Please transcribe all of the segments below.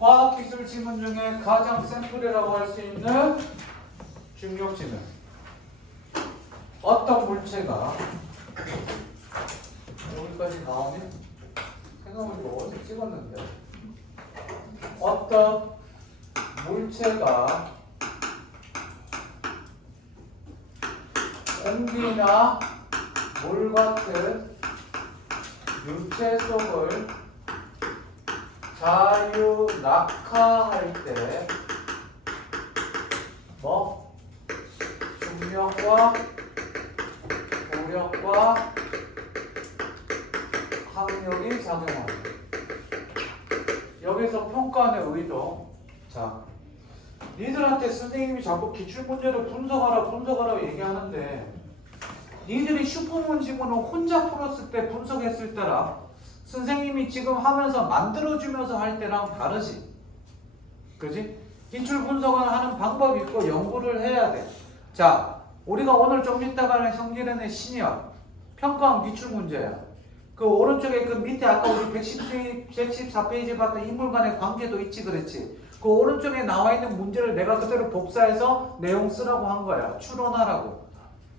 과학기술 지문 중에 가장 샘플이라고 할 수 있는 중력 지문. 어떤 물체가 여기까지 나오니? 생각해보니까 어제 찍었는데 어떤 물체가 공기나 물 같은 유체 속을 자유 낙하할 때 뭐? 중력과 고력과 항력이 작용합니다. 여기서 평가하는 의도. 자, 니들한테 선생님이 자꾸 기출문제를 분석하라 얘기하는데 니들이 슈퍼문 지문을 혼자 풀었을 때 분석했을 때랑 선생님이 지금 하면서 만들어주면서 할 때랑 다르지. 그지? 기출 분석은 하는 방법이 있고 연구를 해야 돼. 자, 우리가 오늘 좀 이따가 할 형질의 신이야. 평가한 기출문제야. 그 오른쪽에 그 밑에 아까 우리 114페이지 봤던 인물 간의 관계도 있지 그랬지. 그 오른쪽에 나와 있는 문제를 내가 그대로 복사해서 내용 쓰라고 한 거야. 추론하라고.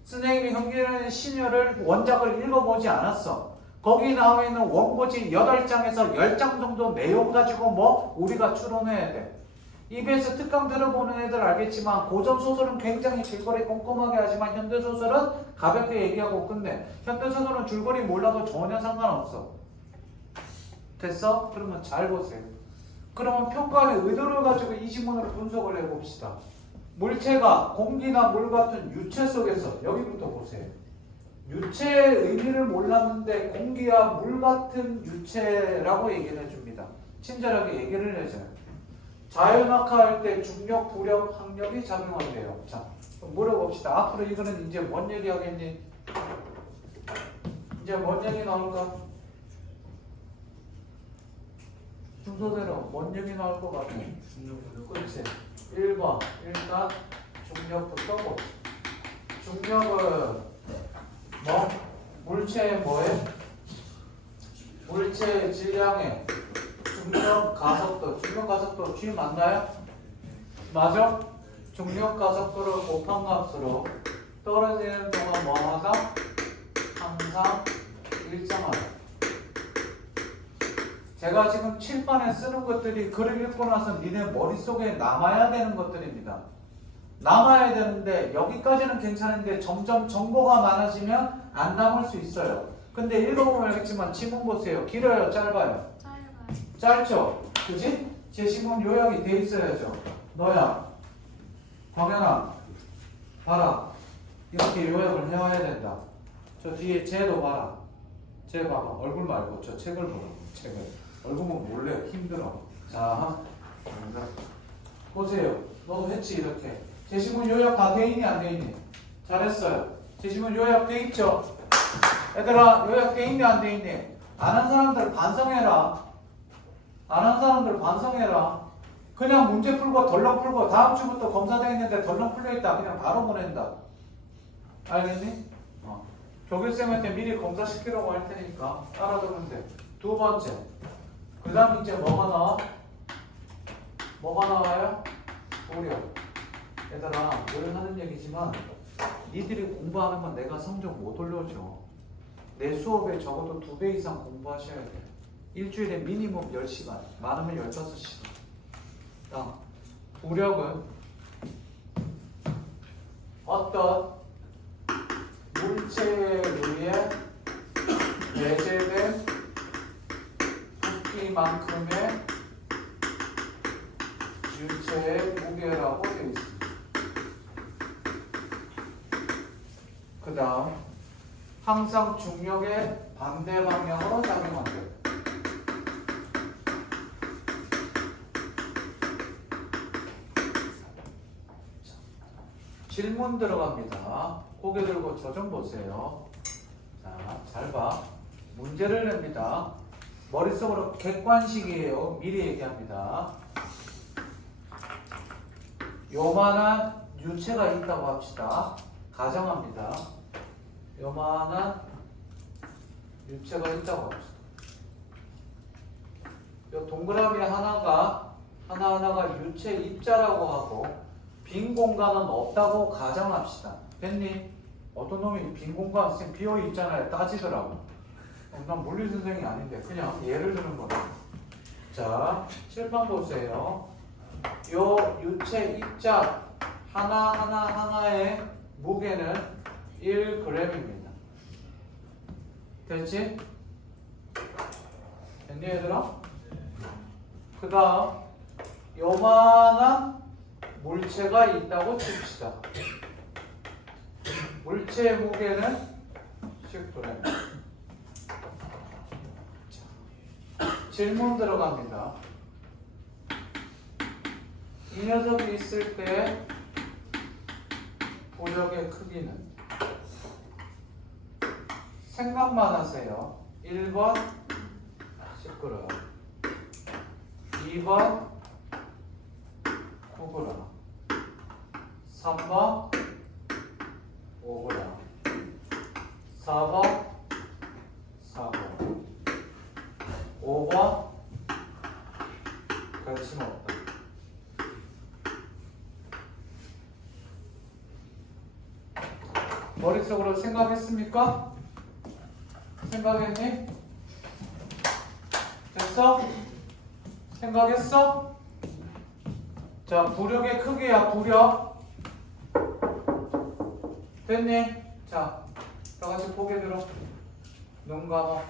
선생님이 형질의 신여를 원작을 읽어보지 않았어. 거기 나와 있는 원고지 8장에서 10장 정도 내용 가지고 뭐 우리가 추론해야 돼. EBS 특강 들어보는 애들 알겠지만 고전소설은 굉장히 줄거리 꼼꼼하게 하지만 현대소설은 가볍게 얘기하고 끝내. 현대소설은 줄거리 몰라도 전혀 상관없어. 됐어? 그러면 잘 보세요. 그러면 평가의 의도를 가지고 이 지문을 분석을 해봅시다. 물체가 공기나 물 같은 유체 속에서 여기부터 보세요. 유체의 의미를 몰랐는데 공기와 물 같은 유체라고 얘기를 해줍니다. 친절하게 얘기를 해줘요. 자유낙하할 때 중력, 부력, 항력이 작용한대요. 자, 그럼 물어봅시다. 앞으로 이거는 이제 뭔 얘기 하겠니? 이제 뭔 얘기 나올까? 순서대로 뭔 얘기 나올 것 같아? 그렇지. 1번 일단 중력부터 봅시다. 중력은 뭐? 물체의 뭐에? 물체의 질량에 중력 가속도. 중력 가속도 G 맞나요? 맞아? 중력 가속도를 곱한 값으로 떨어지는 동안 뭐하다? 항상 일정하다. 제가 지금 칠판에 쓰는 것들이 글을 읽고 나서 니네 머릿속에 남아야 되는 것들입니다. 남아야 되는데 여기까지는 괜찮은데 점점 정보가 많아지면 안 남을 수 있어요. 근데 읽어보면 알겠지만 지문 보세요. 길어요? 짧아요? 짧죠? 그지? 제 지문 요약이 돼 있어야죠. 너야, 광현아, 봐라. 이렇게 요약을 해와야 된다. 저 뒤에 쟤도 봐라. 쟤 봐봐. 얼굴 말고 저 책을 보라고. 책을. 얼굴 보면 몰래 힘들어. 자, 보세요. 너도 했지 이렇게. 제 지문 요약 다 돼 있니 안 돼 있니? 잘했어요. 제 지문 요약 돼 있죠? 얘들아 요약 돼 있니 안 돼 있니? 안 한 사람들 반성해라. 안 한 사람들 반성해라. 그냥 문제 풀고 덜렁 풀고 다음 주부터 검사돼 있는데 덜렁 풀려 있다. 그냥 바로 보낸다. 알겠니? 조교쌤한테 미리 검사시키라고 할 테니까 알아두면 돼. 두 번째. 그 다음 이제 뭐가 나와? 뭐가 나와요? 고력. 얘들아 늘 하는 얘기지만 니들이 공부하는 건 내가 성적 못 올려줘. 내 수업에 적어도 2배 이상 공부하셔야 돼. 일주일에 미니멈 10시간, 많으면 15시간. 고력은 어떤 물체에 의해 배제된 부피만큼의 유체의 무게라고 되어 있습니다. 그 다음 항상 중력의 반대 방향으로 작용한대요. 질문 들어갑니다. 고개 들고 저 좀 보세요. 자, 잘 봐. 문제를 냅니다. 머릿속으로 객관식이에요. 미리 얘기합니다. 요만한 유체가 있다고 합시다. 가정합니다. 요만한 유체가 있다고 합시다. 요 동그라미 하나가 하나하나가 유체 입자라고 하고 빈 공간은 없다고 가정합시다. 됐니? 어떤 놈이 빈 공간 쌤 비어 있잖아요. 따지더라고. 난 물리 선생이 아닌데 그냥 예를 드는 거다. 자, 칠판 보세요. 요 유체 입자 하나의 무게는 1g입니다. 됐지? 됐니 얘들아? 그 다음 요만한 물체가 있다고 칩시다. 물체의 무게는 10g. 질문 들어갑니다. 이 녀석이 있을 때 부력의 크기는 생각만 하세요. 1번 10g, 2번 9g, 3번 5g, 4번 4g, 5번 관심 없다. 머릿속으로 생각했습니까? 생각했니? 됐어? 생각했어? 자, 부력의 크기야, 부력. 됐니? 자, 다 같이 고개 들어. 눈 감아.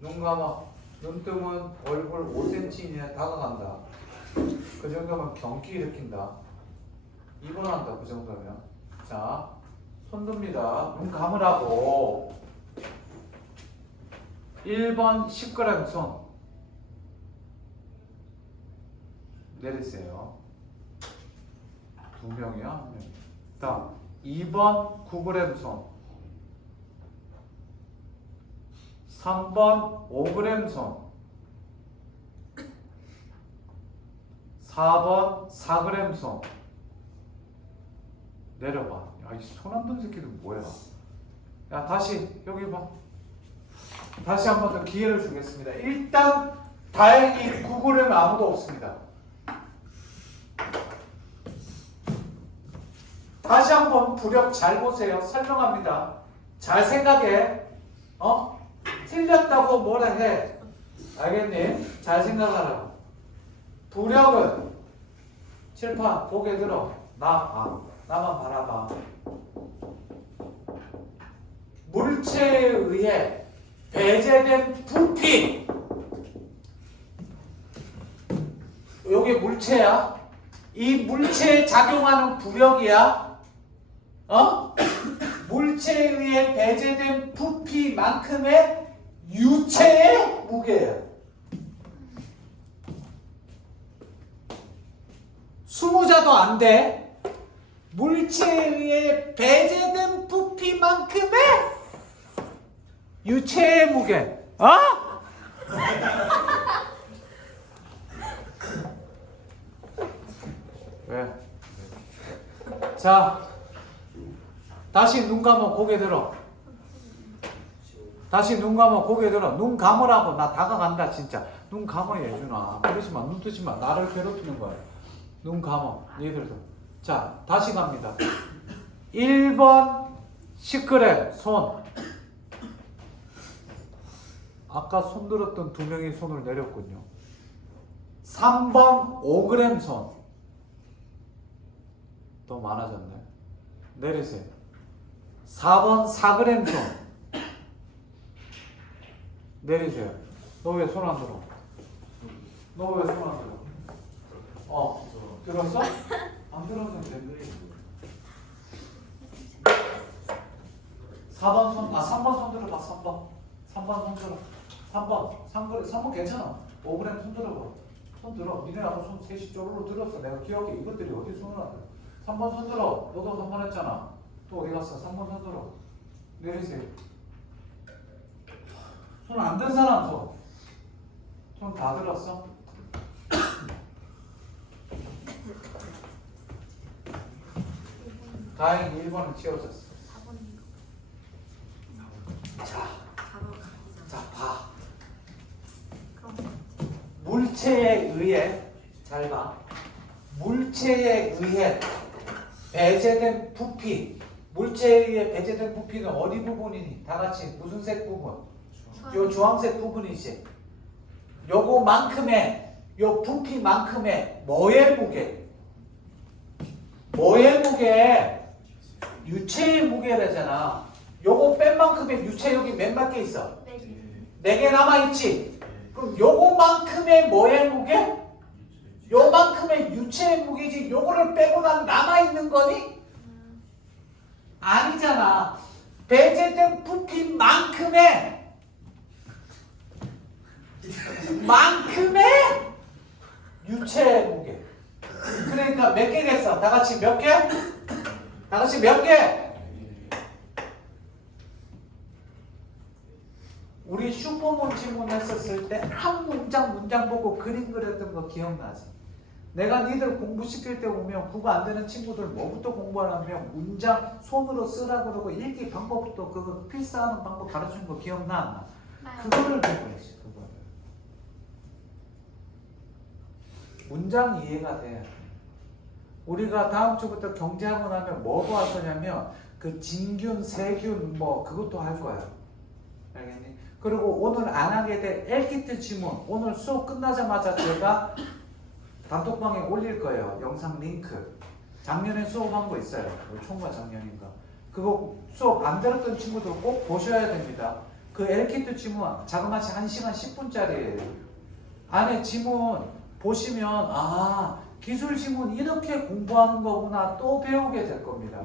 눈 감아. 눈 뜨면 얼굴 5cm 이내 다가간다. 그 정도면 경기 일으킨다. 입원한다, 그 정도면. 자, 손 듭니다. 눈 감으라고. 1번 10g 손. 내리세요. 2명이야? 1명. 다음 2번 9g 손. 3번 5g 손. 4번 4g 손. 내려봐. 야, 이 손 안 든 새끼들 뭐야? 야, 다시 여기 봐. 다시 한 번 더 기회를 주겠습니다. 일단 다행히 9g은 아무도 없습니다. 다시 한번 부력 잘 보세요. 설명합니다. 잘 생각해. 틀렸다고 뭐라 해. 알겠니? 잘 생각하라고. 부력은 칠판 고개 들어. 나만 바라봐. 물체에 의해 배제된 부피. 여기 물체야. 이 물체에 작용하는 부력이야. 물체에 의해 배제된 부피만큼의 유체의 무게예요. 20자도 안 돼. 물체에 의해 배제된 부피만큼의 유체의 무게. 왜? 자, 다시 눈 감아 고개 들어. 다시 눈 감아 고개 들어. 눈 감으라고. 나 다가간다 진짜. 눈 감아 예준아. 그러지 마. 눈 뜨지 마. 나를 괴롭히는 거야. 눈 감아. 얘들도. 자, 다시 갑니다. 1번 10g 손. 아까 손 들었던 2명이 손을 내렸군요. 3번 5g 손. 더 많아졌네. 내리세요. 4번 4g 손. 내리세요. 너 왜 손 안 들어? 너 왜 손 안 들어? 들었어? 안 들었는데. 4번 손, 3번 손 들어봐. 3번 손 들어. 3번 괜찮아. 5g 손 들어봐. 손 들어. 니네 아까 손 셋이 쪼르르 들었어. 내가 기억해. 이것들이 어디 손을 안 들어. 3번 손 들어. 너도 한 번 했잖아. 또 어디 갔어? 3번 손 들어. 내리세요. 손 안 든 사람 손. 손 다 들었어? 다행히 1번은 치워졌어. 자, 봐. 물체에 의해 잘 봐. 물체에 의해 배제된 부피. 물체에 의해 배제된 부피는 어디 부분이니? 다 같이 무슨 색 부분? 요 주황색 부분이지. 요거만큼의 요 부피만큼의 뭐의 무게? 뭐의 무게? 유체의 무게라잖아. 요거 뺀 만큼의 유체 여기 몇 개 있어? 4개 남아있지? 그럼 요거만큼의 뭐의 무게? 요만큼의 유체의 무게지. 요거를 빼고 난 남아있는 거니? 아니잖아. 배제된 부피만큼의 유체의 무게. 그러니까 몇 개겠어? 다 같이 몇 개? 다 같이 몇 개? 우리 슈퍼문 지문 했었을 때 한 문장 보고 그림 그렸던 거 기억나지? 내가 니들 공부시킬 때 보면 국어 안 되는 친구들 뭐부터 공부하냐면 문장 손으로 쓰라 그러고 읽기 방법부터 그거 필사하는 방법 가르치는 거 기억나? 그거를 공부해야지. 그거를. 문장 이해가 돼. 우리가 다음 주부터 경제학원 하면 뭐도 할 거냐면 그 진균, 세균 뭐 그것도 할 거야. 알겠니? 그리고 오늘 안 하게 될 엘키트 지문 오늘 수업 끝나자마자 제가 단톡방에 올릴 거예요. 영상 링크. 작년에 수업한 거 있어요. 총과 작년인가. 그거 수업 안 들었던 친구들 꼭 보셔야 됩니다. 그 엘키트 지문 자그마치 1시간 10분짜리예요. 안에 지문 보시면 아 기술 지문 이렇게 공부하는 거구나 또 배우게 될 겁니다.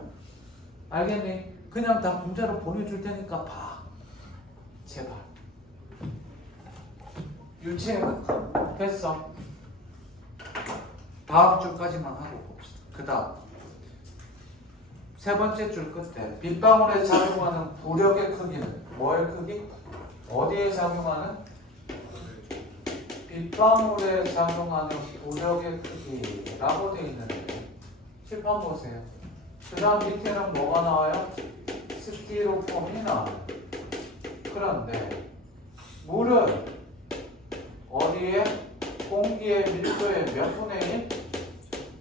알겠니? 그냥 다 문자로 보내줄 테니까 봐. 제발. 유치는 됐어. 다음 줄까지만 하고 봅시다. 그 다음 세 번째 줄 끝에 빗방울에 작용하는 부력의 크기는 뭐의 크기? 어디에 작용하는? 빗방울에 작용하는 부력의 크기라고 되어 있는데 칠판 보세요. 그 다음 밑에는 뭐가 나와요? 스티로폼이 나와요. 그런데 물은 어디에? 공기의 밀도의 몇 분의 1?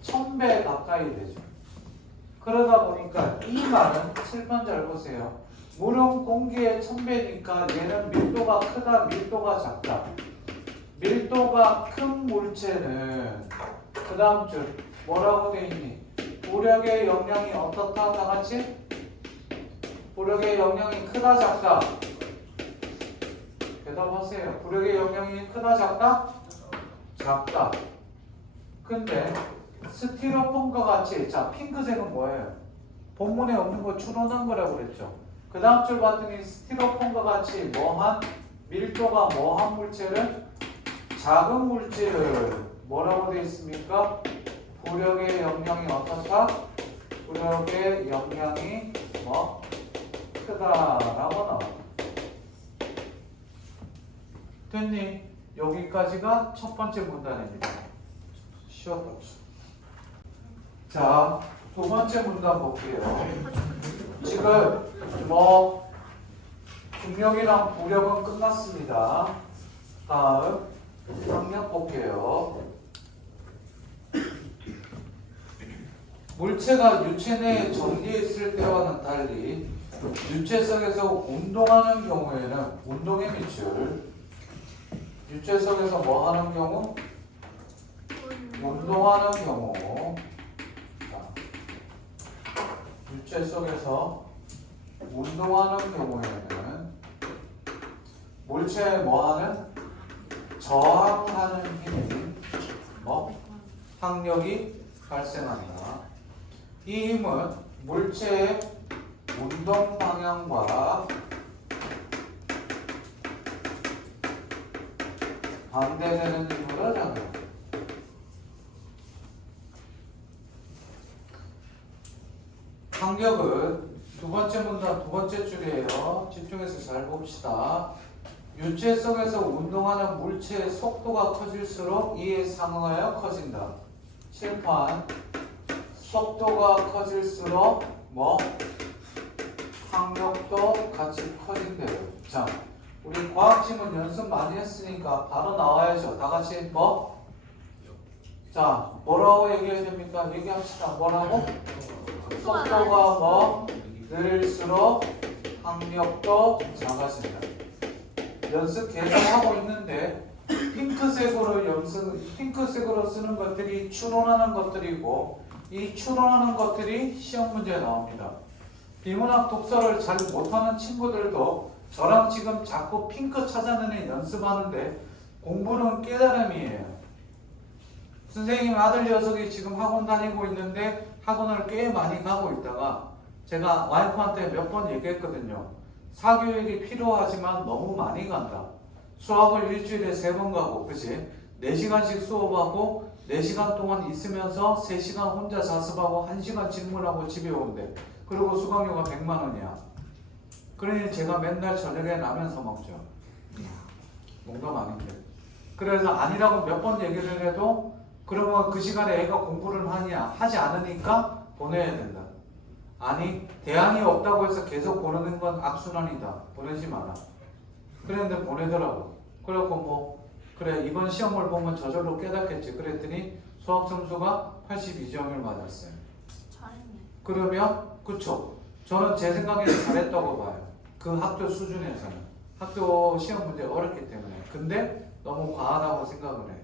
1000배 가까이 되죠. 그러다 보니까 이 말은 칠판 잘 보세요. 물은 공기의 1000배니까 얘는 밀도가 크다, 밀도가 작다. 밀도가 큰 물체는 그 다음 줄 뭐라고 돼 있니? 부력의 영향이 어떻다? 다 같이? 부력의 영향이 크다, 작다? 대답하세요. 부력의 영향이 크다, 작다? 작다. 근데 스티로폼과 같이 자 핑크색은 뭐예요? 본문에 없는 거 추론한 거라고 그랬죠. 그 다음 줄 봤더니 스티로폼과 같이 뭐한 밀도가 뭐한 물체를 작은 물질을 뭐라고 되어 있습니까? 부력의 영향이 어떻다? 부력의 영향이 뭐 크다라고 나와. 됐니? 여기까지가 첫 번째 문단입니다. 쉬었다. 자, 두 번째 문단 볼게요. 지금 뭐 중력이랑 부력은 끝났습니다. 다음 강력 볼게요. 물체가 유체 내에 정리해 있을 때와는 달리 유체성에서 운동하는 경우에는 운동의 밑줄 유체성에서 뭐 하는 경우? 운동하는 경우. 유체성에서 운동하는 경우에는 물체에 뭐 하는? 저항하는 힘이 뭐? 항력이 발생한다. 이 힘은 물체의 운동 방향과 반대되는 힘으로 작용합니다. 항력은 두 번째 문단 두 번째 줄이에요. 집중해서 잘 봅시다. 유체성에서 운동하는 물체의 속도가 커질수록 이에 상응하여 커진다. 칠판 속도가 커질수록 뭐? 항력도 같이 커진대요. 자, 우리 과학 지문 연습 많이 했으니까 바로 나와야죠. 다 같이 뭐? 자, 뭐라고 얘기해야 됩니까? 얘기합시다. 뭐라고? 속도가 뭐 늘수록 항력도 작아진다. 연습 계속 하고 있는데 핑크색으로 쓰는 것들이 추론하는 것들이고 이 추론하는 것들이 시험 문제에 나옵니다. 비문학 독서를 잘 못하는 친구들도 저랑 지금 자꾸 핑크 찾아내는 연습하는데 공부는 깨달음이에요. 선생님 아들 녀석이 지금 학원 다니고 있는데 학원을 꽤 많이 가고 있다가 제가 와이프한테 몇 번 얘기했거든요. 사교육이 필요하지만 너무 많이 간다. 수학을 일주일에 3번 가고, 그치? 4시간씩 수업하고 4시간 동안 있으면서 3시간 혼자 자습하고 1시간 질문하고 집에 온대. 그리고 수강료가 100만 원이야. 그러니 제가 맨날 저녁에 라면 사 먹죠. 농담 아닌데. 그래서 아니라고 몇 번 얘기를 해도 그러면 그 시간에 애가 공부를 하지 않으니까 보내야 된다. 아니 대안이 없다고 해서 계속 보내는 건 악순환이다. 보내지 마라. 그랬는데 보내더라고. 그래갖고 뭐 그래 이번 시험을 보면 저절로 깨닫겠지. 그랬더니 수학 점수가 82점을 맞았어요. 잘했네. 그러면 그쵸. 저는 제 생각에는 잘했다고 봐요. 그 학교 수준에서는. 학교 시험 문제 어렵기 때문에. 근데 너무 과하다고 생각을 해.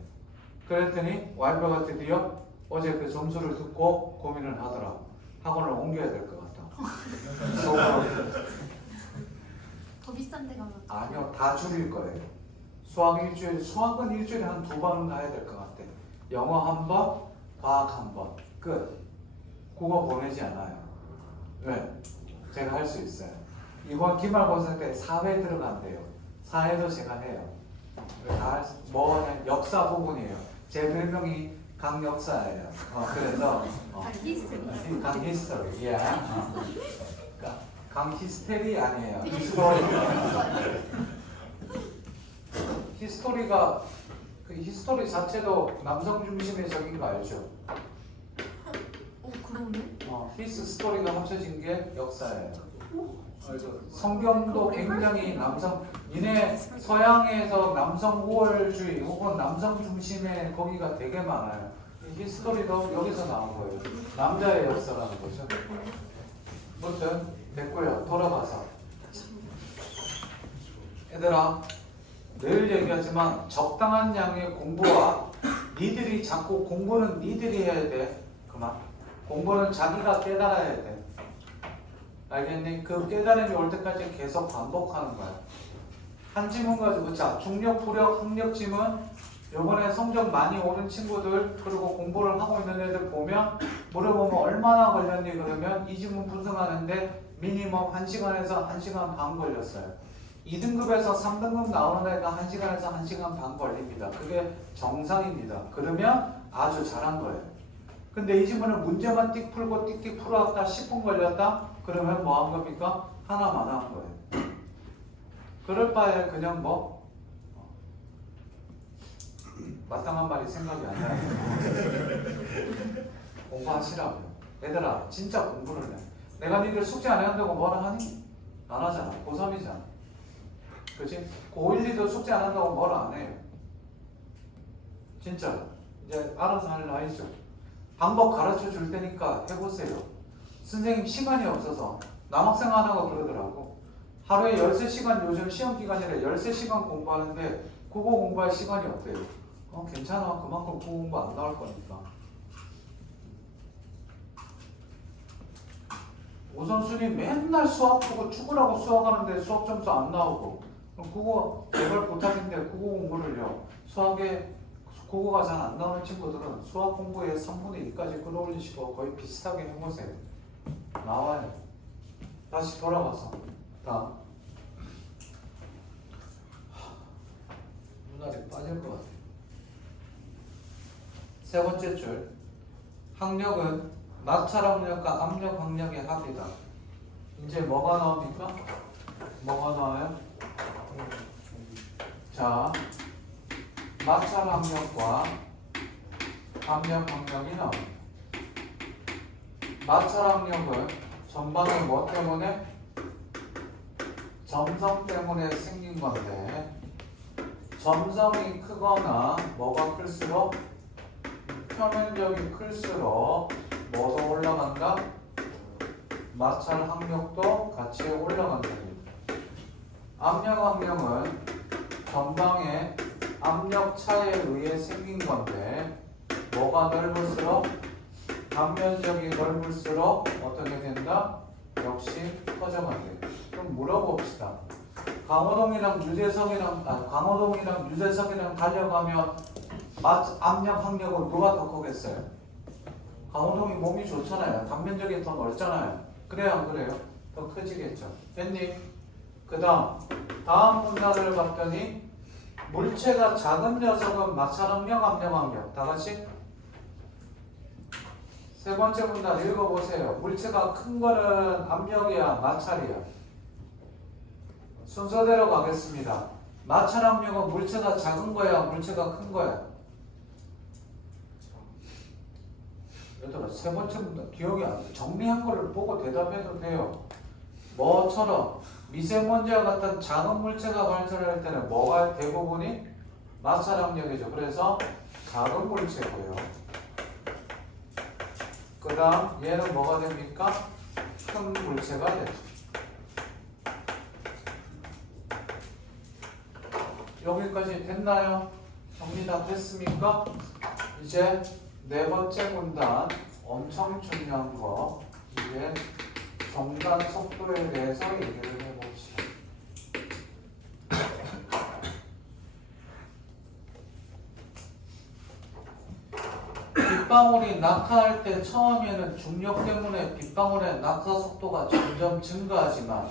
그랬더니 와이프가 드디어 어제 그 점수를 듣고 고민을 하더라고. 학원을 옮겨야 될 것 같다. 더 비싼 데 가면 아니요, 다 줄일 거예요. 수학은 일주일에 한 2번은 가야 될 것 같아. 영어 1번, 과학 1번. 끝. 국어 보내지 않아요. 왜? 제가 할 수 있어요. 이번 기말고사 때 4회 들어간대요. 4회도 제가 해요. 역사 부분이에요. 제 별명이 강역사예요. 그래서 히스토리. 강히스토리. 예. 강히스테리 아니에요. 히스토리가 그 히스토리 자체도 남성 중심의 적인 거 알죠? 그러네. 히스 스토리가 합쳐진 게 역사예요. 성경도 굉장히 니네 서양에서 남성 우월주의 혹은 남성 중심의 거기가 되게 많아요. 히스토리도 여기서 나온 거예요. 남자의 역사라는 거죠. 아무튼 됐고요. 돌아가서 얘들아 늘 얘기하지만 적당한 양의 공부와 니들이 자꾸 공부는 니들이 해야 돼. 그만. 공부는 자기가 깨달아야 돼. 알겠니? 그 깨달음이 올 때까지 계속 반복하는 거야. 한 지문 가지고 자 중력, 부력, 학력 지문 요번에 성적 많이 오른 친구들 그리고 공부를 하고 있는 애들 보면 물어보면 얼마나 걸렸니? 그러면 이 지문 분석하는데 미니멈 1시간에서 1시간 반 걸렸어요. 2등급에서 3등급 나오는 애가 1시간에서 1시간 반 걸립니다. 그게 정상입니다. 그러면 아주 잘한 거예요. 근데 이 지문을 문제만 띡 풀고 띡띡 풀어왔다 10분 걸렸다? 그러면 뭐 한 겁니까? 하나만 한 거예요. 그럴 바에 그냥 마땅한 말이 생각이 안 나요. 공부하시라고요. 얘들아 진짜 공부를 해. 내가 니들 숙제 안 한다고 뭐라 하니? 안 하잖아. 고3이잖아. 그치? 고1, 2도 숙제 안 한다고 뭐라 안 해요. 진짜 이제 알아서 할 나이죠. 방법 가르쳐 줄 테니까 해보세요. 선생님 시간이 없어서 남학생 하나가 그러더라고. 하루에 13시간 요즘 시험 기간이라 13시간 공부하는데 국어 공부할 시간이 없대요. 괜찮아. 그만큼 국어 공부 안 나올 거니까. 우선순위 맨날 수학 보고 죽으라고 수학하는데 수학 점수 안 나오고 국어 개발 부탁인데 국어 공부를요. 국어가 잘 안 나오는 친구들은 수학 공부에 3분의 2까지 끌어올리시고 거의 비슷하게 해보세요. 나와요. 다시 돌아가서 다음 눈알이 빠질 것 같아요. 세 번째 줄 학력은 마찰 학력과 압력 학력의 합이다. 이제 뭐가 나옵니까? 뭐가 나와요? 자, 마찰 학력과 압력 학력이 나옵니다. 마찰 학력은 전반은 뭐 때문에? 점성 때문에 생긴 건데 점성이 크거나 뭐가 클수록 표면적이 클수록 뭐도 올라간다? 마찰 항력도 같이 올라간다. 압력 항력은 전방의 압력 차에 의해 생긴 건데 뭐가 넓을수록 단면적이 넓을수록 어떻게 된다? 역시 커져간대. 그럼 물어봅시다. 강호동이랑 유재석이랑 달려가면 압력 항력은 누가 더 크겠어요? 강호동이 몸이 좋잖아요. 단면적이 더 넓잖아요. 그래요 안 그래요? 더 커지겠죠. 됐니? 그 다음 문단을 봤더니 물체가 작은 녀석은 마찰 항력, 압력 항력. 다 같이 세 번째 문단 읽어보세요. 물체가 큰 거는 압력이야, 마찰이야? 순서대로 가겠습니다. 마찰 압력은 물체가 작은 거야, 물체가 큰 거야? 얘들아, 세 번째 문단 기억이 안 돼. 정리한 거를 보고 대답해도 돼요. 뭐처럼 미세먼지와 같은 작은 물체가 발생할 때는 뭐가 대부분이 마찰 압력이죠. 그래서 작은 물체고요. 그 다음 얘는 뭐가 됩니까? 큰 물체가 되죠. 여기까지 됐나요? 정리 다 됐습니까? 이제 네 번째 문단 엄청 중요한 거 이제 정단 속도에 대해서 얘기를 해봅시다. 빗방울이 낙하할 때 처음에는 중력 때문에 빗방울의 낙하 속도가 점점 증가하지만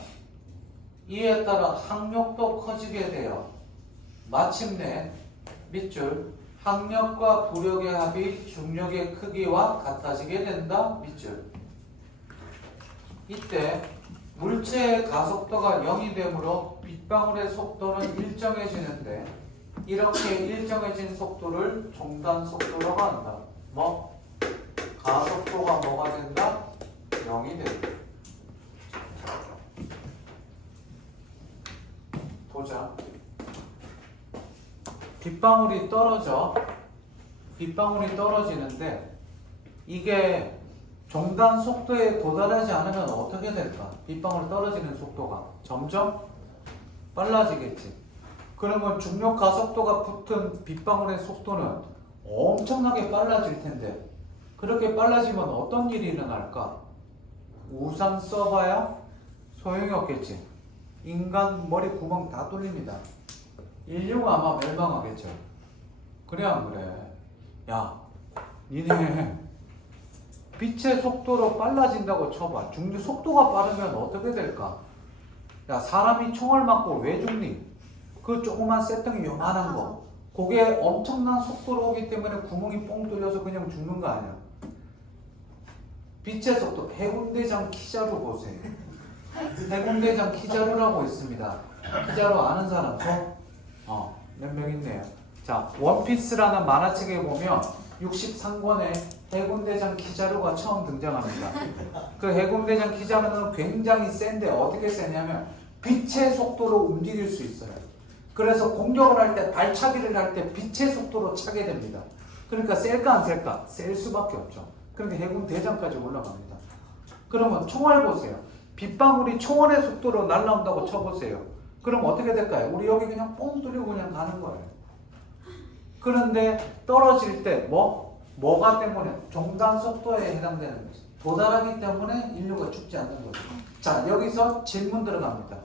이에 따라 항력도 커지게 되어 마침내 밑줄 항력과 부력의 합이 중력의 크기와 같아지게 된다. 밑줄. 이때 물체의 가속도가 0이 되므로 빗방울의 속도는 일정해지는데 이렇게 일정해진 속도를 종단 속도라고 한다. 뭐? 가속도가 뭐가 된다? 0이 된다. 보자. 빗방울이 떨어져. 빗방울이 떨어지는데 이게 종단 속도에 도달하지 않으면 어떻게 될까? 빗방울 떨어지는 속도가 점점 빨라지겠지. 그러면 중력 가속도가 붙은 빗방울의 속도는 엄청나게 빨라질 텐데 그렇게 빨라지면 어떤 일이 일어날까? 우산 써봐야 소용이 없겠지. 인간 머리 구멍 다 뚫립니다. 인류가 아마 멸망하겠죠. 그래 안 그래? 야, 니네 빛의 속도로 빨라진다고 쳐봐. 중력 속도가 빠르면 어떻게 될까? 야, 사람이 총을 맞고 왜 죽니? 그 조그만 쇳덩이 요만한 거. 그게 엄청난 속도로 오기 때문에 구멍이 뻥 뚫려서 그냥 죽는 거 아니야. 빛의 속도. 해군대장 키자루 보세요. 해군대장 키자루라고 있습니다. 키자루 아는 사람 손? 몇 명 있네요. 자, 원피스라는 만화책에 보면 63권에 해군대장 키자루가 처음 등장합니다. 그 해군대장 키자루는 굉장히 센데 어떻게 세냐면 빛의 속도로 움직일 수 있어요. 그래서 공격을 할 때 발차기를 할 때 빛의 속도로 차게 됩니다. 그러니까 셀까 안 셀까? 셀 수밖에 없죠. 그러니까 해군대장까지 올라갑니다. 그러면 총알 보세요. 빗방울이 총알의 속도로 날아온다고 쳐보세요. 그럼 어떻게 될까요? 우리 여기 그냥 뻥 뚫리고 그냥 가는 거예요. 그런데 떨어질 때 뭐가 때문에? 종단 속도에 해당되는 거죠. 도달하기 때문에 인류가 죽지 않는 거죠. 자, 여기서 질문 들어갑니다.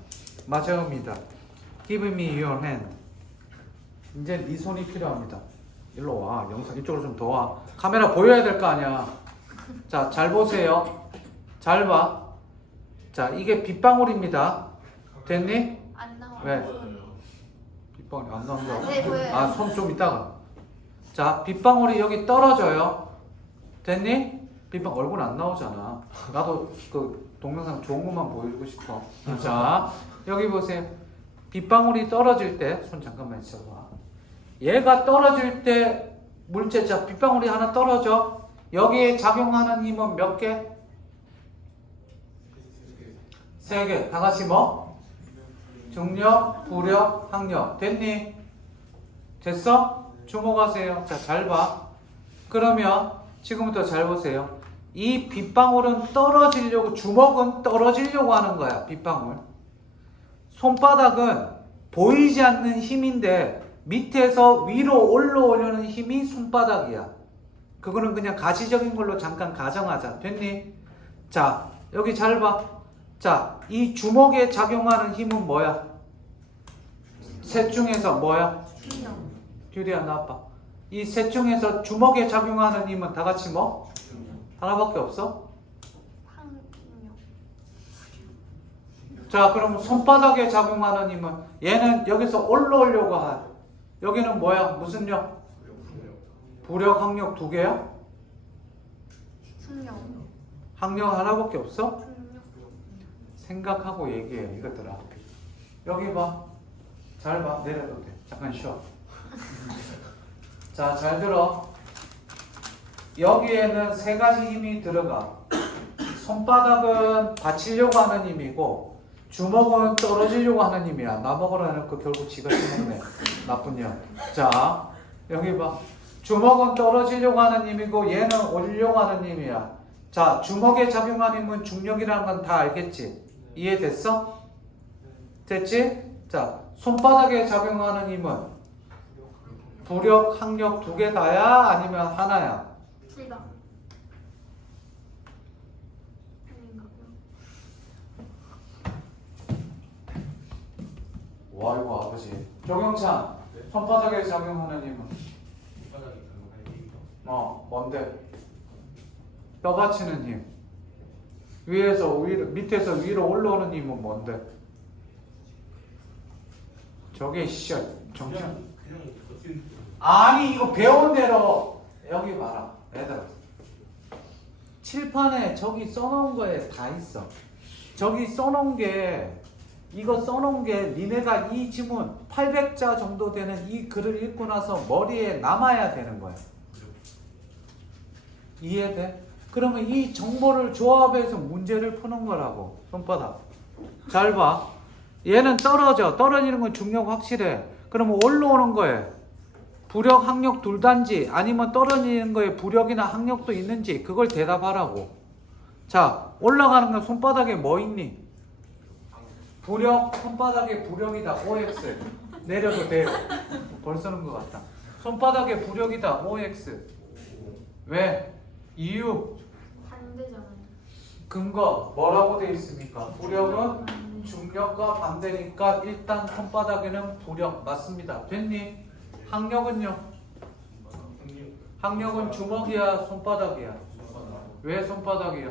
맞아요입니다. Give me your hand. 이제 네 손이 필요합니다. 일로 와. 영상 이쪽으로 좀 더 와. 카메라 보여야 될 거 아니야. 자, 잘 보세요. 잘 봐. 자, 이게 빗방울입니다. 됐니? 안 나와. 왜? 빗방울이 안 나온다고? 네, 보여요. 아, 손 좀 이따가. 자, 빗방울이 여기 떨어져요. 됐니? 빗방울 얼굴 안 나오잖아. 나도 그 동영상 좋은 것만 보여주고 싶어. 자, 여기 보세요. 빗방울이 떨어질 때, 손 잠깐만 있어봐. 얘가 떨어질 때 물체, 자, 빗방울이 하나 떨어져. 여기에 작용하는 힘은 몇 개? 3개. 다 같이 뭐? 중력, 부력, 항력. 됐니? 됐어? 주목하세요. 자, 잘 봐. 그러면 지금부터 잘 보세요. 이 빗방울은 떨어지려고, 주먹은 떨어지려고 하는 거야. 빗방울. 손바닥은 보이지 않는 힘인데 밑에서 위로 올라오려는 힘이 손바닥이야. 그거는 그냥 가시적인 걸로 잠깐 가정하자. 됐니? 자, 여기 잘 봐. 자, 이 주먹에 작용하는 힘은 뭐야? 셋 중에서 뭐야? 중력. 듀리야 나빠. 이 셋 중에서 주먹에 작용하는 힘은 다 같이 뭐? 하나밖에 없어? 항력. 자, 그럼 손바닥에 작용하는 힘은 얘는 여기서 올라오려고 한 여기는 뭐야? 무슨 력? 부력, 항력 두 개야? 중력. 항력 하나밖에 없어? 중력. 생각하고 얘기해 이것들아. 여기 봐. 잘 봐. 내려도 돼. 잠깐 쉬어. 자, 잘 들어. 여기에는 세 가지 힘이 들어가. 손바닥은 받치려고 하는 힘이고 주먹은 떨어지려고 하는 힘이야. 나 먹으라 해놓고 결국 지가 처먹네. 나쁜 년. 자, 여기 봐. 주먹은 떨어지려고 하는 힘이고 얘는 올리려고 하는 힘이야. 자, 주먹에 작용하는 힘은 중력이라는 건 다 알겠지? 이해됐어? 됐지? 자, 손바닥에 작용하는 힘은 부력, 항력 두 개 다야? 아니면 하나야? 둘 다. 아닌가요? 와, 이거 아버지. 조경찬, 손바닥에 작용하는 힘은? 뭔데? 뼈 받치는 힘. 위에서 위로, 밑에서 위로 올라오는 힘은 뭔데? 저게 정신. 아니 이거 배운 대로 여기 봐라 얘들아. 칠판에 저기 써놓은 거에 다 있어. 저기 써놓은 게 이거 써놓은 게 니네가 이 지문 800자 정도 되는 이 글을 읽고 나서 머리에 남아야 되는 거야. 이해돼? 그러면 이 정보를 조합해서 문제를 푸는 거라고. 손바닥 잘 봐. 얘는 떨어지는 건 중력 확실해. 그러면 올라오는 거에 부력, 항력 둘 단지 아니면 떨어지는 거에 부력이나 항력도 있는지 그걸 대답하라고. 자, 올라가는 건 손바닥에 뭐 있니? 부력, 손바닥에 부력이다. OX. 내려도 돼요. 벌써는 것 같다. 손바닥에 부력이다. OX. 왜? 이유? 반대잖아요. 근거 뭐라고 돼 있습니까? 부력은 중력과 반대니까 일단 손바닥에는 부력 맞습니다. 됐니? 항력은요? 항력은 주먹이야 손바닥이야? 왜 손바닥이야?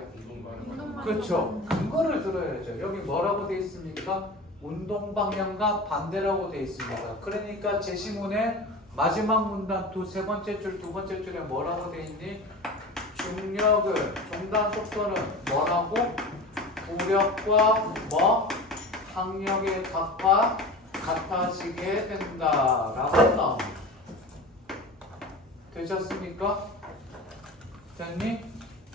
그렇죠. 근거를 들어야죠. 여기 뭐라고 돼 있습니까? 운동 방향과 반대라고 돼 있습니다. 그러니까 제시문의 마지막 문단 세 번째 줄, 두 번째 줄에 뭐라고 돼 있니? 중력은 종단 속도는 뭐라고? 부력과 항력의 값과 같아지게 된다라고 나옵니다. 되셨습니까? 됐니?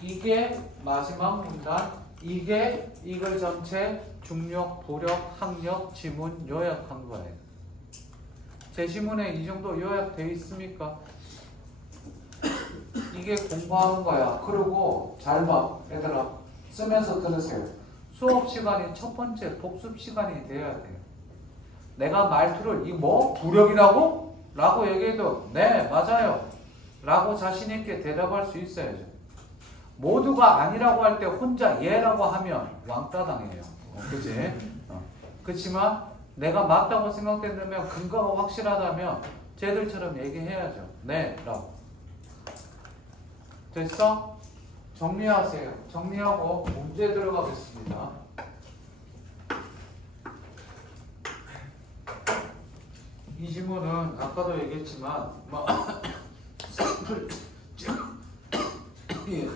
이게 마지막 문단. 이게 이걸 전체 중력, 부력, 항력, 지문 요약한 거예요. 제시문에 이 정도 요약되어 있습니까? 이게 공부하는 거야. 그리고 잘 봐, 얘들아. 쓰면서 들으세요. 수업 시간이 첫 번째 복습 시간이 돼야 돼요. 내가 말투를 부력이라고? 라고 얘기해도 네, 맞아요. 라고 자신 있게 대답할 수 있어야죠. 모두가 아니라고 할 때 혼자 예라고 하면 왕따 당해요. 그치? 그렇지만 내가 맞다고 생각된다면 근거가 확실하다면 쟤들처럼 얘기해야죠. 네, 라고. 됐어? 정리하세요. 정리하고 문제 들어가겠습니다. 이 지문은 아까도 얘기했지만 샘플 예.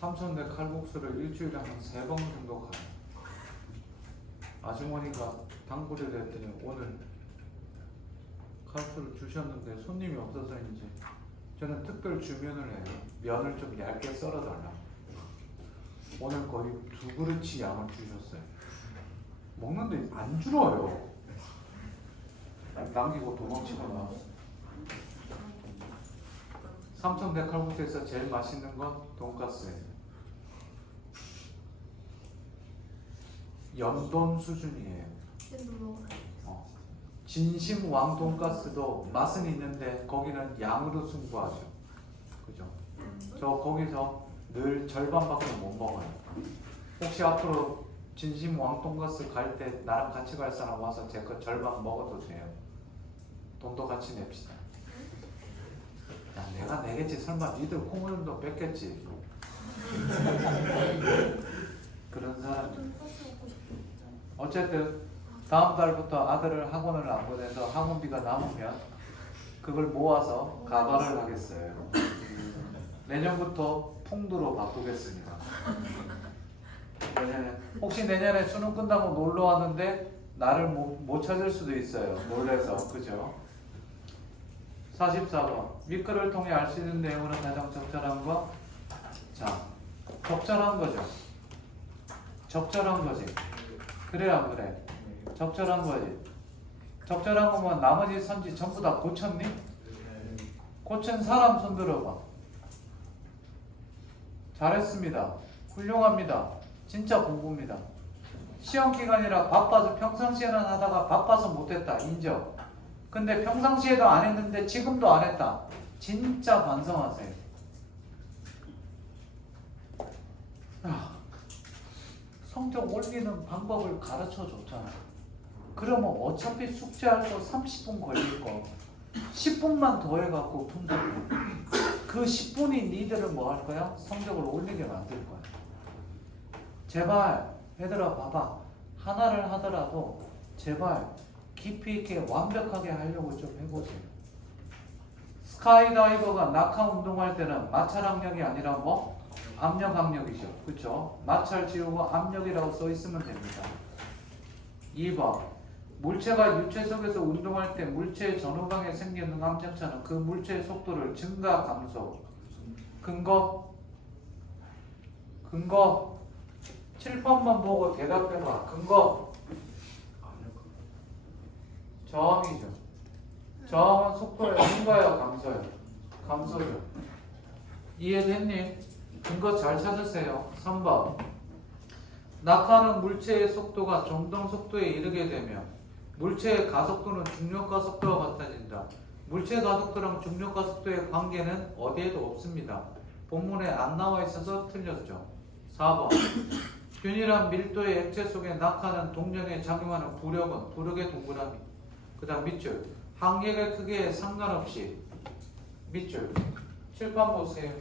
삼촌네 칼국수를 일주일에 한 3번 정도 가요. 아주머니가 당부를 했더니 오늘 칼국수를 주셨는데 손님이 없어서인지 저는 특별 주면을 해요. 면을 좀 얇게 썰어달라. 오늘 거의 2그릇치 양을 주셨어요. 먹는데 안 줄어요. 남기고 도망치고 나왔어. 삼천 데칼국수에서 제일 맛있는 건 돈가스예요. 연돈 수준이에요. 쟤도 먹어요. 진심 왕 돈가스도 맛은 있는데 거기는 양으로 승부하죠. 그죠? 저 거기서 늘 절반밖에 못 먹어요. 혹시 앞으로 진심 왕 돈가스 갈 때 나랑 같이 갈 사람 와서 제 거 절반 먹어도 돼요. 돈도 같이 냅시다. 야, 내가 내겠지. 설마 니들 콩으로도 뺏겠지. 그런 사람. 돈가스 먹고 싶어. 어쨌든 다음 달부터 아들을 학원을 안 보내서 학원비가 남으면 그걸 모아서 가발을 하겠어요. 내년부터 풍두로 바꾸겠습니다. 혹시 내년에 수능 끝나고 놀러 왔는데 나를 못 찾을 수도 있어요. 놀래서. 그죠? 44번. 윗글을 통해 알 수 있는 내용으로 가장 적절한 거. 자, 적절한 거죠. 적절한 거지. 그래 안 그래? 적절한 거지. 적절한 거면 나머지 선지 전부 다 고쳤니? 고친 사람 손 들어봐. 잘했습니다. 훌륭합니다. 진짜 공부입니다. 시험 기간이라 바빠서 평상시에는 하다가 바빠서 못했다. 인정. 근데 평상시에도 안 했는데 지금도 안 했다. 진짜 반성하세요. 성적 올리는 방법을 가르쳐 줬잖아. 그러면 어차피 숙제할 거 30분 걸릴 거 10분만 더 해갖고 분석해. 그 10분이 니들을 뭐 할 거야? 성적을 올리게 만들 거야. 제발 얘들아 봐봐. 하나를 하더라도 제발 깊이 있게 완벽하게 하려고 좀 해보세요. 스카이다이버가 낙하 운동할 때는 마찰 압력이 아니라 뭐? 압력 압력이죠. 그쵸? 마찰 지우고 압력이라고 써 있으면 됩니다. 2번. 물체가 유체 속에서 운동할 때 물체의 전후방에 생기는 함정차는 그 물체의 속도를 증가 감소. 근거 7번만 보고 대답해봐. 근거 저항이죠. 저항은 속도의 증가야 감소야? 감소죠. 이해됐니? 근거 잘 찾으세요. 3번. 낙하는 물체의 속도가 정동 속도에 이르게 되면 물체의 가속도는 중력가 속도와 같아진다. 물체 가속도랑 중력가 속도의 관계는 어디에도 없습니다. 본문에 안 나와 있어서 틀렸죠. 4번. 균일한 밀도의 액체 속에 낙하는 동력에 작용하는 부력은 부력의 동그라미. 그 다음 밑줄. 항력의 크기에 상관없이 밑줄. 칠판 보세요.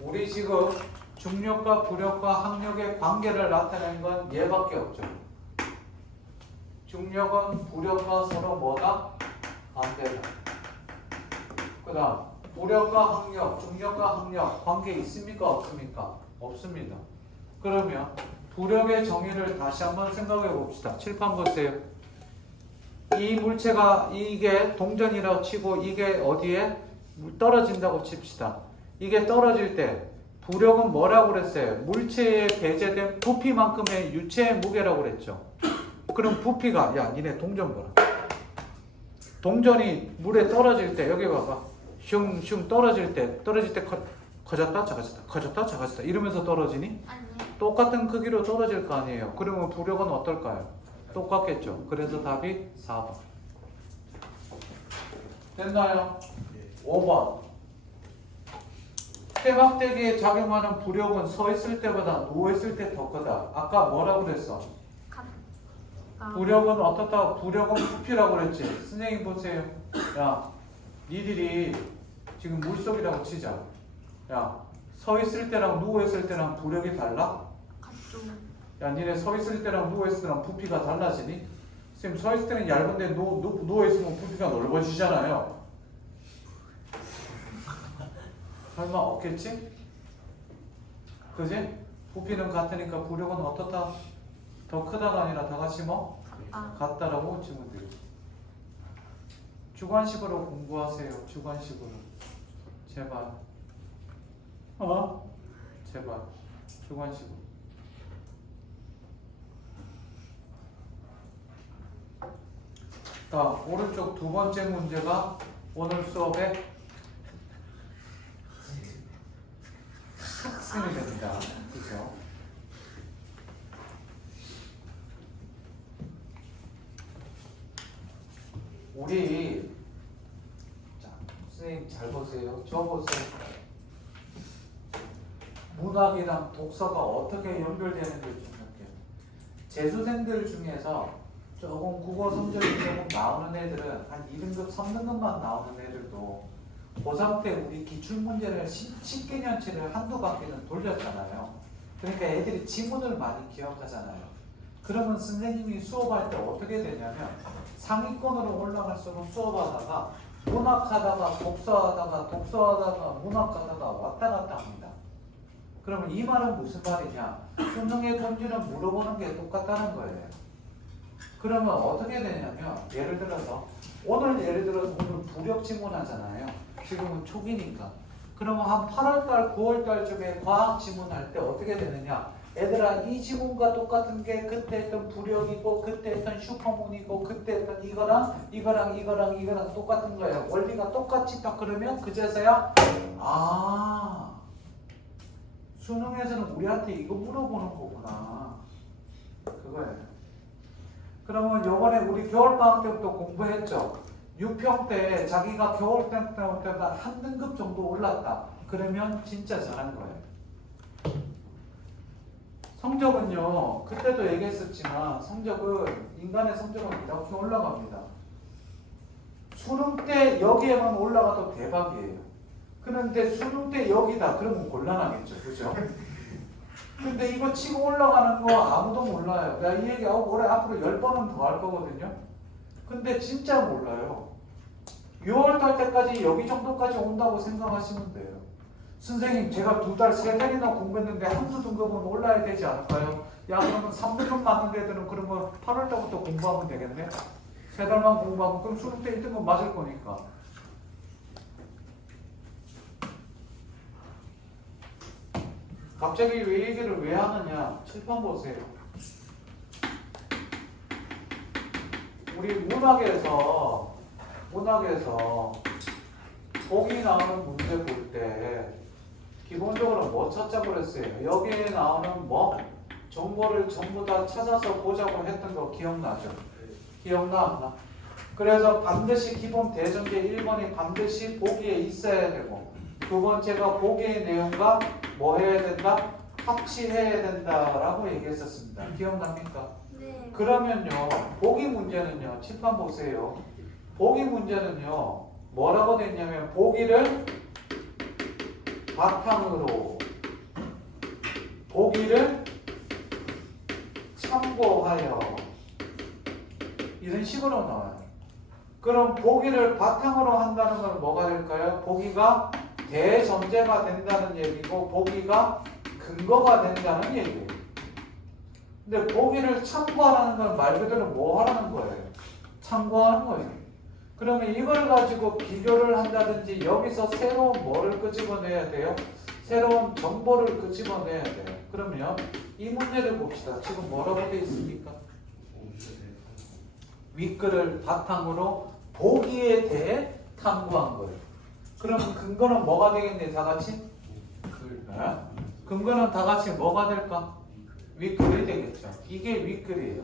우리 지금 중력과 부력과 항력의 관계를 나타내는 건 얘밖에 없죠. 중력은 부력과 서로 뭐다? 반대다. 그 다음 부력과 항력, 중력과 항력 관계 있습니까? 없습니까? 없습니다. 그러면 부력의 정의를 다시 한번 생각해 봅시다. 칠판 보세요. 이 물체가 이게 동전이라고 치고 이게 어디에? 떨어진다고 칩시다. 이게 떨어질 때 부력은 뭐라고 그랬어요? 물체에 배제된 부피만큼의 유체의 무게라고 그랬죠. 그럼 부피가 야 니네 동전 봐라. 동전이 물에 떨어질 때 여기 봐봐. 슝슝 떨어질 때 커졌다 작아졌다 커졌다 작아졌다 이러면서 떨어지니? 아니요. 똑같은 크기로 떨어질 거 아니에요. 그러면 부력은 어떨까요? 똑같겠죠. 그래서 답이 4번. 됐나요? 5번. 세막대기에 작용하는 부력은 서 있을 때보다 누워 있을 때 더 크다. 아까 뭐라고 그랬어? 부력은 어떻다? 부력은 부피라고 그랬지. 선생님 보세요. 야, 니들이 지금 물속이라고 치자. 야, 서 있을 때랑 누워 있을 때랑 부력이 달라? 같죠. 야, 니네 서 있을 때랑 누워 있을 때랑 부피가 달라지니? 선생님 서 있을 때는 얇은데 누워 있으면 부피가 넓어지잖아요. 설마 없겠지? 그지? 부피는 같으니까 부력은 어떻다? 더 크다가 아니라 다 같이 뭐? 같다라고 치면 돼요. 주관식으로 공부하세요. 주관식으로. 제발. 제발. 주관식으로. 자, 오른쪽 두 번째 문제가 오늘 수업의 학생이 됩니다. 그죠? 우리 자, 선생님 잘 보세요. 저 보세요. 문학이랑 독서가 어떻게 연결되는지 좀 볼게요. 재수생들 중에서 조금 국어 성적이 조금 나오는 애들은 한 2등급, 3등급만 나오는 애들도 고3 때 우리 기출문제를 10개년치를 한두 바퀴는 돌렸잖아요. 그러니까 애들이 지문을 많이 기억하잖아요. 그러면 선생님이 수업할 때 어떻게 되냐면 상위권으로 올라갈수록 수업하다가 문학하다가 독서하다가 독서하다가 문학하다가 왔다 갔다 합니다. 그러면 이 말은 무슨 말이냐? 수능의 본질은 물어보는 게 똑같다는 거예요. 그러면 어떻게 되냐면 예를 들어서 오늘 부력 지문하잖아요. 지금은 초기니까. 그러면 한 8월달, 9월달쯤에 과학 지문할 때 어떻게 되느냐? 얘들아 이 지문과 똑같은 게 그때 했던 부력이고 그때 했던 슈퍼문이고 그때 했던 이거랑 똑같은 거예요. 원리가 똑같이 딱 그러면 그제서야 아 수능에서는 우리한테 이거 물어보는 거구나. 그거예요. 그러면 요번에 우리 겨울방학 때부터 공부했죠. 6평 때 자기가 겨울방학 때보다 한 등급 정도 올랐다. 그러면 진짜 잘한 거예요. 성적은요. 그때도 얘기했었지만 성적은 인간의 성적은 이렇게 올라갑니다. 수능 때 여기에만 올라가도 대박이에요. 그런데 수능 때 여기다 그러면 곤란하겠죠. 그죠? 근데 이거 치고 올라가는 거 아무도 몰라요. 내가 이 얘기 올해 앞으로 10번은 더 할 거거든요. 근데 진짜 몰라요. 6월달 때까지 여기 정도까지 온다고 생각하시면 돼요. 선생님 제가 2달, 3달이나 공부했는데 한두 등급은 올라야 되지 않을까요? 야 그러면 3등급 맞는 애들은 그러면 8월달부터 공부하면 되겠네? 3달만 공부하면 그럼 수능 때 1등급 맞을 거니까. 갑자기 왜 얘기를 왜 하느냐? 칠판 보세요. 우리 문학에서 보기 나오는 문제 볼 때 기본적으로 뭐 찾자고 그랬어요? 여기에 나오는 뭐 정보를 전부 다 찾아서 보자고 했던 거 기억나죠? 기억나 안 나? 그래서 반드시 기본 대전제 1번이 반드시 보기에 있어야 되고 두 번째가 보기의 내용과 뭐 해야 된다? 합치해야 된다라고 얘기했었습니다. 기억납니까? 네. 그러면요 보기 문제는요 칠판 보세요. 보기 문제는요 뭐라고 됐냐면 보기를 바탕으로 보기를 참고하여 이런 식으로 나와요. 그럼 보기를 바탕으로 한다는 건 뭐가 될까요? 보기가 대전제가 된다는 얘기고 보기가 근거가 된다는 얘기예요. 근데 보기를 참고하라는 건 말 그대로 뭐 하라는 거예요? 참고하는 거예요. 그러면 이걸 가지고 비교를 한다든지 여기서 새로운 뭐를 끄집어내야 돼요? 새로운 정보를 끄집어내야 돼요. 그러면 이 문제를 봅시다. 지금 뭐라고 되어 있습니까? 윗글을 바탕으로 보기에 대해 탐구한 거예요. 그럼 근거는 뭐가 되겠네? 다 같이? 네? 근거는 다 같이 뭐가 될까? 윗글이 되겠죠. 이게 윗글이에요.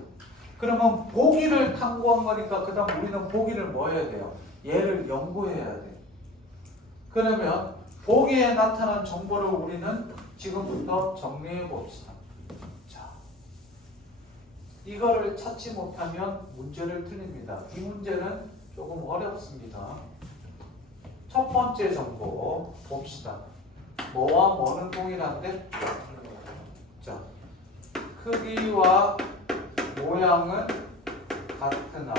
그러면 보기를 탐구한 거니까 그 다음 우리는 보기를 뭐 해야 돼요? 얘를 연구해야 돼요. 그러면 보기에 나타난 정보를 우리는 지금부터 정리해 봅시다. 자, 이거를 찾지 못하면 문제를 틀립니다. 이 문제는 조금 어렵습니다. 첫 번째 정보 봅시다. 뭐와 뭐는 동일한데? 자, 크기와 모양은 같으나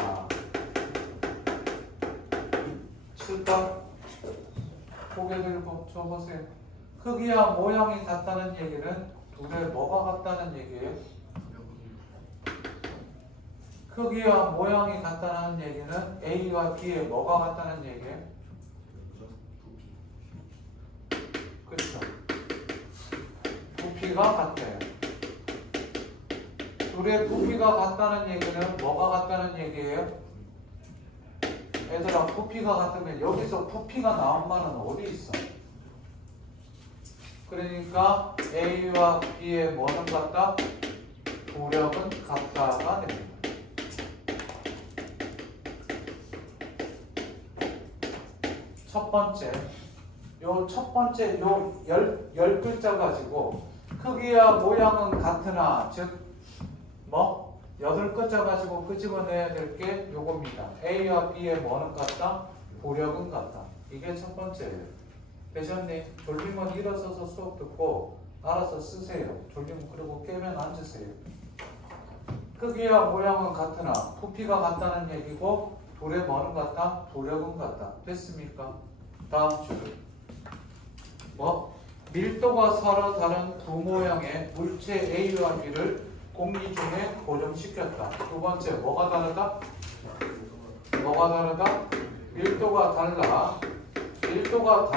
7번 고개 들고 줘보세요. 크기와 모양이 같다는 얘기는 둘의 뭐가 같다는 얘기예요? 크기와 모양이 같다는 얘기는 A와 B의 뭐가 같다는 얘기예요? 부피가 같대요. 둘의 부피가 같다는 얘기는 뭐가 같다는 얘기예요? 얘들아, 부피가 같으면 여기서 부피가 나온 말은 어디 있어? 그러니까 A와 B의 뭐는 같다? 부력은 같다가 됩니다. 첫 번째, 요 열 글자 가지고 크기와 모양은 같으나 즉 뭐? 8글자 가지고 끄집어내야 될 게 요겁니다. A와 B의 뭐는 같다? 부력은 같다. 이게 첫 번째예요. 되셨니? 졸리면 일어서서 수업 듣고 알아서 쓰세요. 졸리면 그리고 깨면 앉으세요. 크기와 모양은 같으나 부피가 같다는 얘기고 둘의 뭐는 같다? 부력은 같다. 됐습니까? 다음 줄. 뭐? 밀도가 서로 다른 두 모양의 물체 A와 B를 공기 중에 고정시켰다. 두 번째, 뭐가 다르다? 뭐가 다르다? 밀도가 달라. 밀도가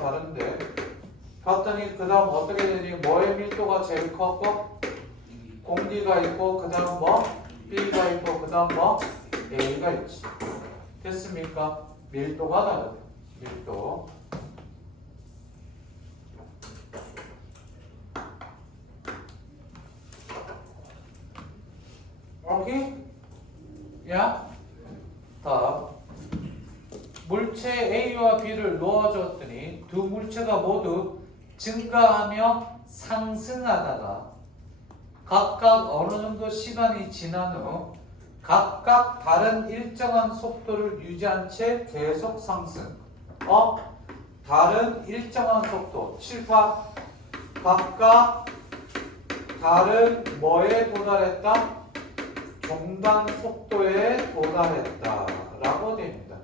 다른데 봤더니 그 다음 어떻게 되니? 뭐의 밀도가 제일 컸고? 공기가 있고 그 다음 뭐? B가 있고 그 다음 뭐? A가 있지. 됐습니까? 밀도가 다르다. 밀도. 오케이? 야? 다음. 물체 A와 B를 놓아줬더니 두 물체가 모두 증가하며 상승하다가 각각 어느 정도 시간이 지난 후 각각 다른 일정한 속도를 유지한 채 계속 상승. 다른 일정한 속도. 7파 각각 다른 뭐에 도달했다? 종단 속도에 도달했다 라고 됩니다.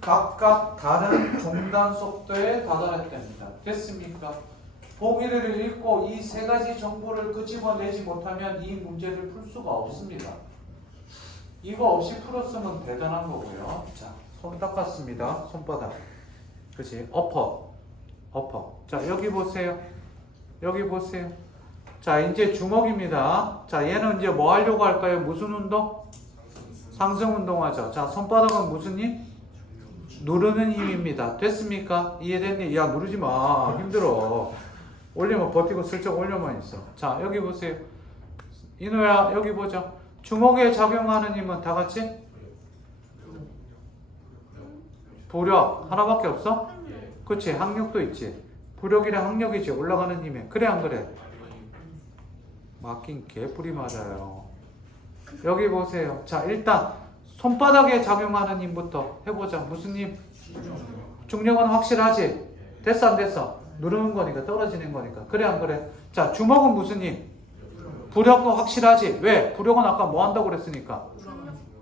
각각 다른 종단 속도에 도달했답니다. 됐습니까? 보기를 읽고 이 세 가지 정보를 끄집어내지 못하면 이 문제를 풀 수가 없습니다. 이거 없이 풀었으면 대단한 거고요. 자, 손 닦았습니다. 손바닥. 그치? 엎어. 자, 여기 보세요. 자, 이제 주먹입니다. 자, 얘는 이제 뭐 하려고 할까요? 무슨 운동? 상승 운동 하죠. 자, 손바닥은 무슨 힘? 누르는 힘입니다. 됐습니까? 이해됐니? 야, 누르지 마. 힘들어. 올리면 버티고 슬쩍 올려만 있어. 자, 여기 보세요. 이노야, 여기 보죠. 주먹에 작용하는 힘은 다 같이? 부력. 하나밖에 없어? 그치, 항력도 있지. 부력이랑 항력이지. 올라가는 힘에. 그래, 안 그래? 맞긴 개뿔이 맞아요. 여기 보세요. 자, 일단 손바닥에 작용하는 힘부터 해보자. 무슨 힘? 중력은 확실하지? 됐어 안 됐어? 누르는 거니까 떨어지는 거니까. 그래 안 그래? 자, 주먹은 무슨 힘? 부력도 확실하지? 왜? 부력은 아까 뭐 한다고 그랬으니까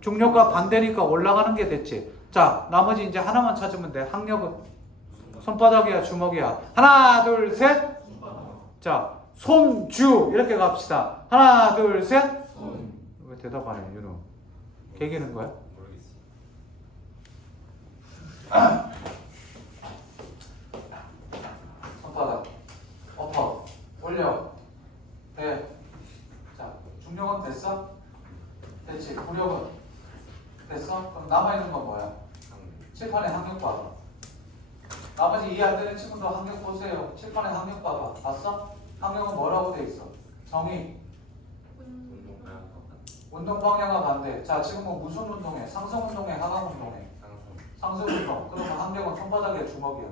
중력과 반대니까 올라가는 게 됐지. 자, 나머지 이제 하나만 찾으면 돼. 항력은 손바닥이야 주먹이야? 하나 둘 셋. 자, 손주 이렇게 갑시다. 하나 둘 셋. 왜 대답 안 해, 윤우? 개기는 거야? 손바닥 엎어 올려 돼. 자, 중력은 됐어? 됐지. 부력은 됐어? 그럼 남아있는 건 뭐야? 칠판에 항력 봐봐. 나머지 이해 안 되는 친구도 항력 보세요. 칠판에 항력 봐봐. 봤어? 항력은 뭐라고 돼 있어? 정의. 운동 방향과 반대. 자, 지금은 무슨 운동해? 상승 운동해? 하강 운동해? 상승 운동. 그러면 항력은 손바닥에 주먹이야.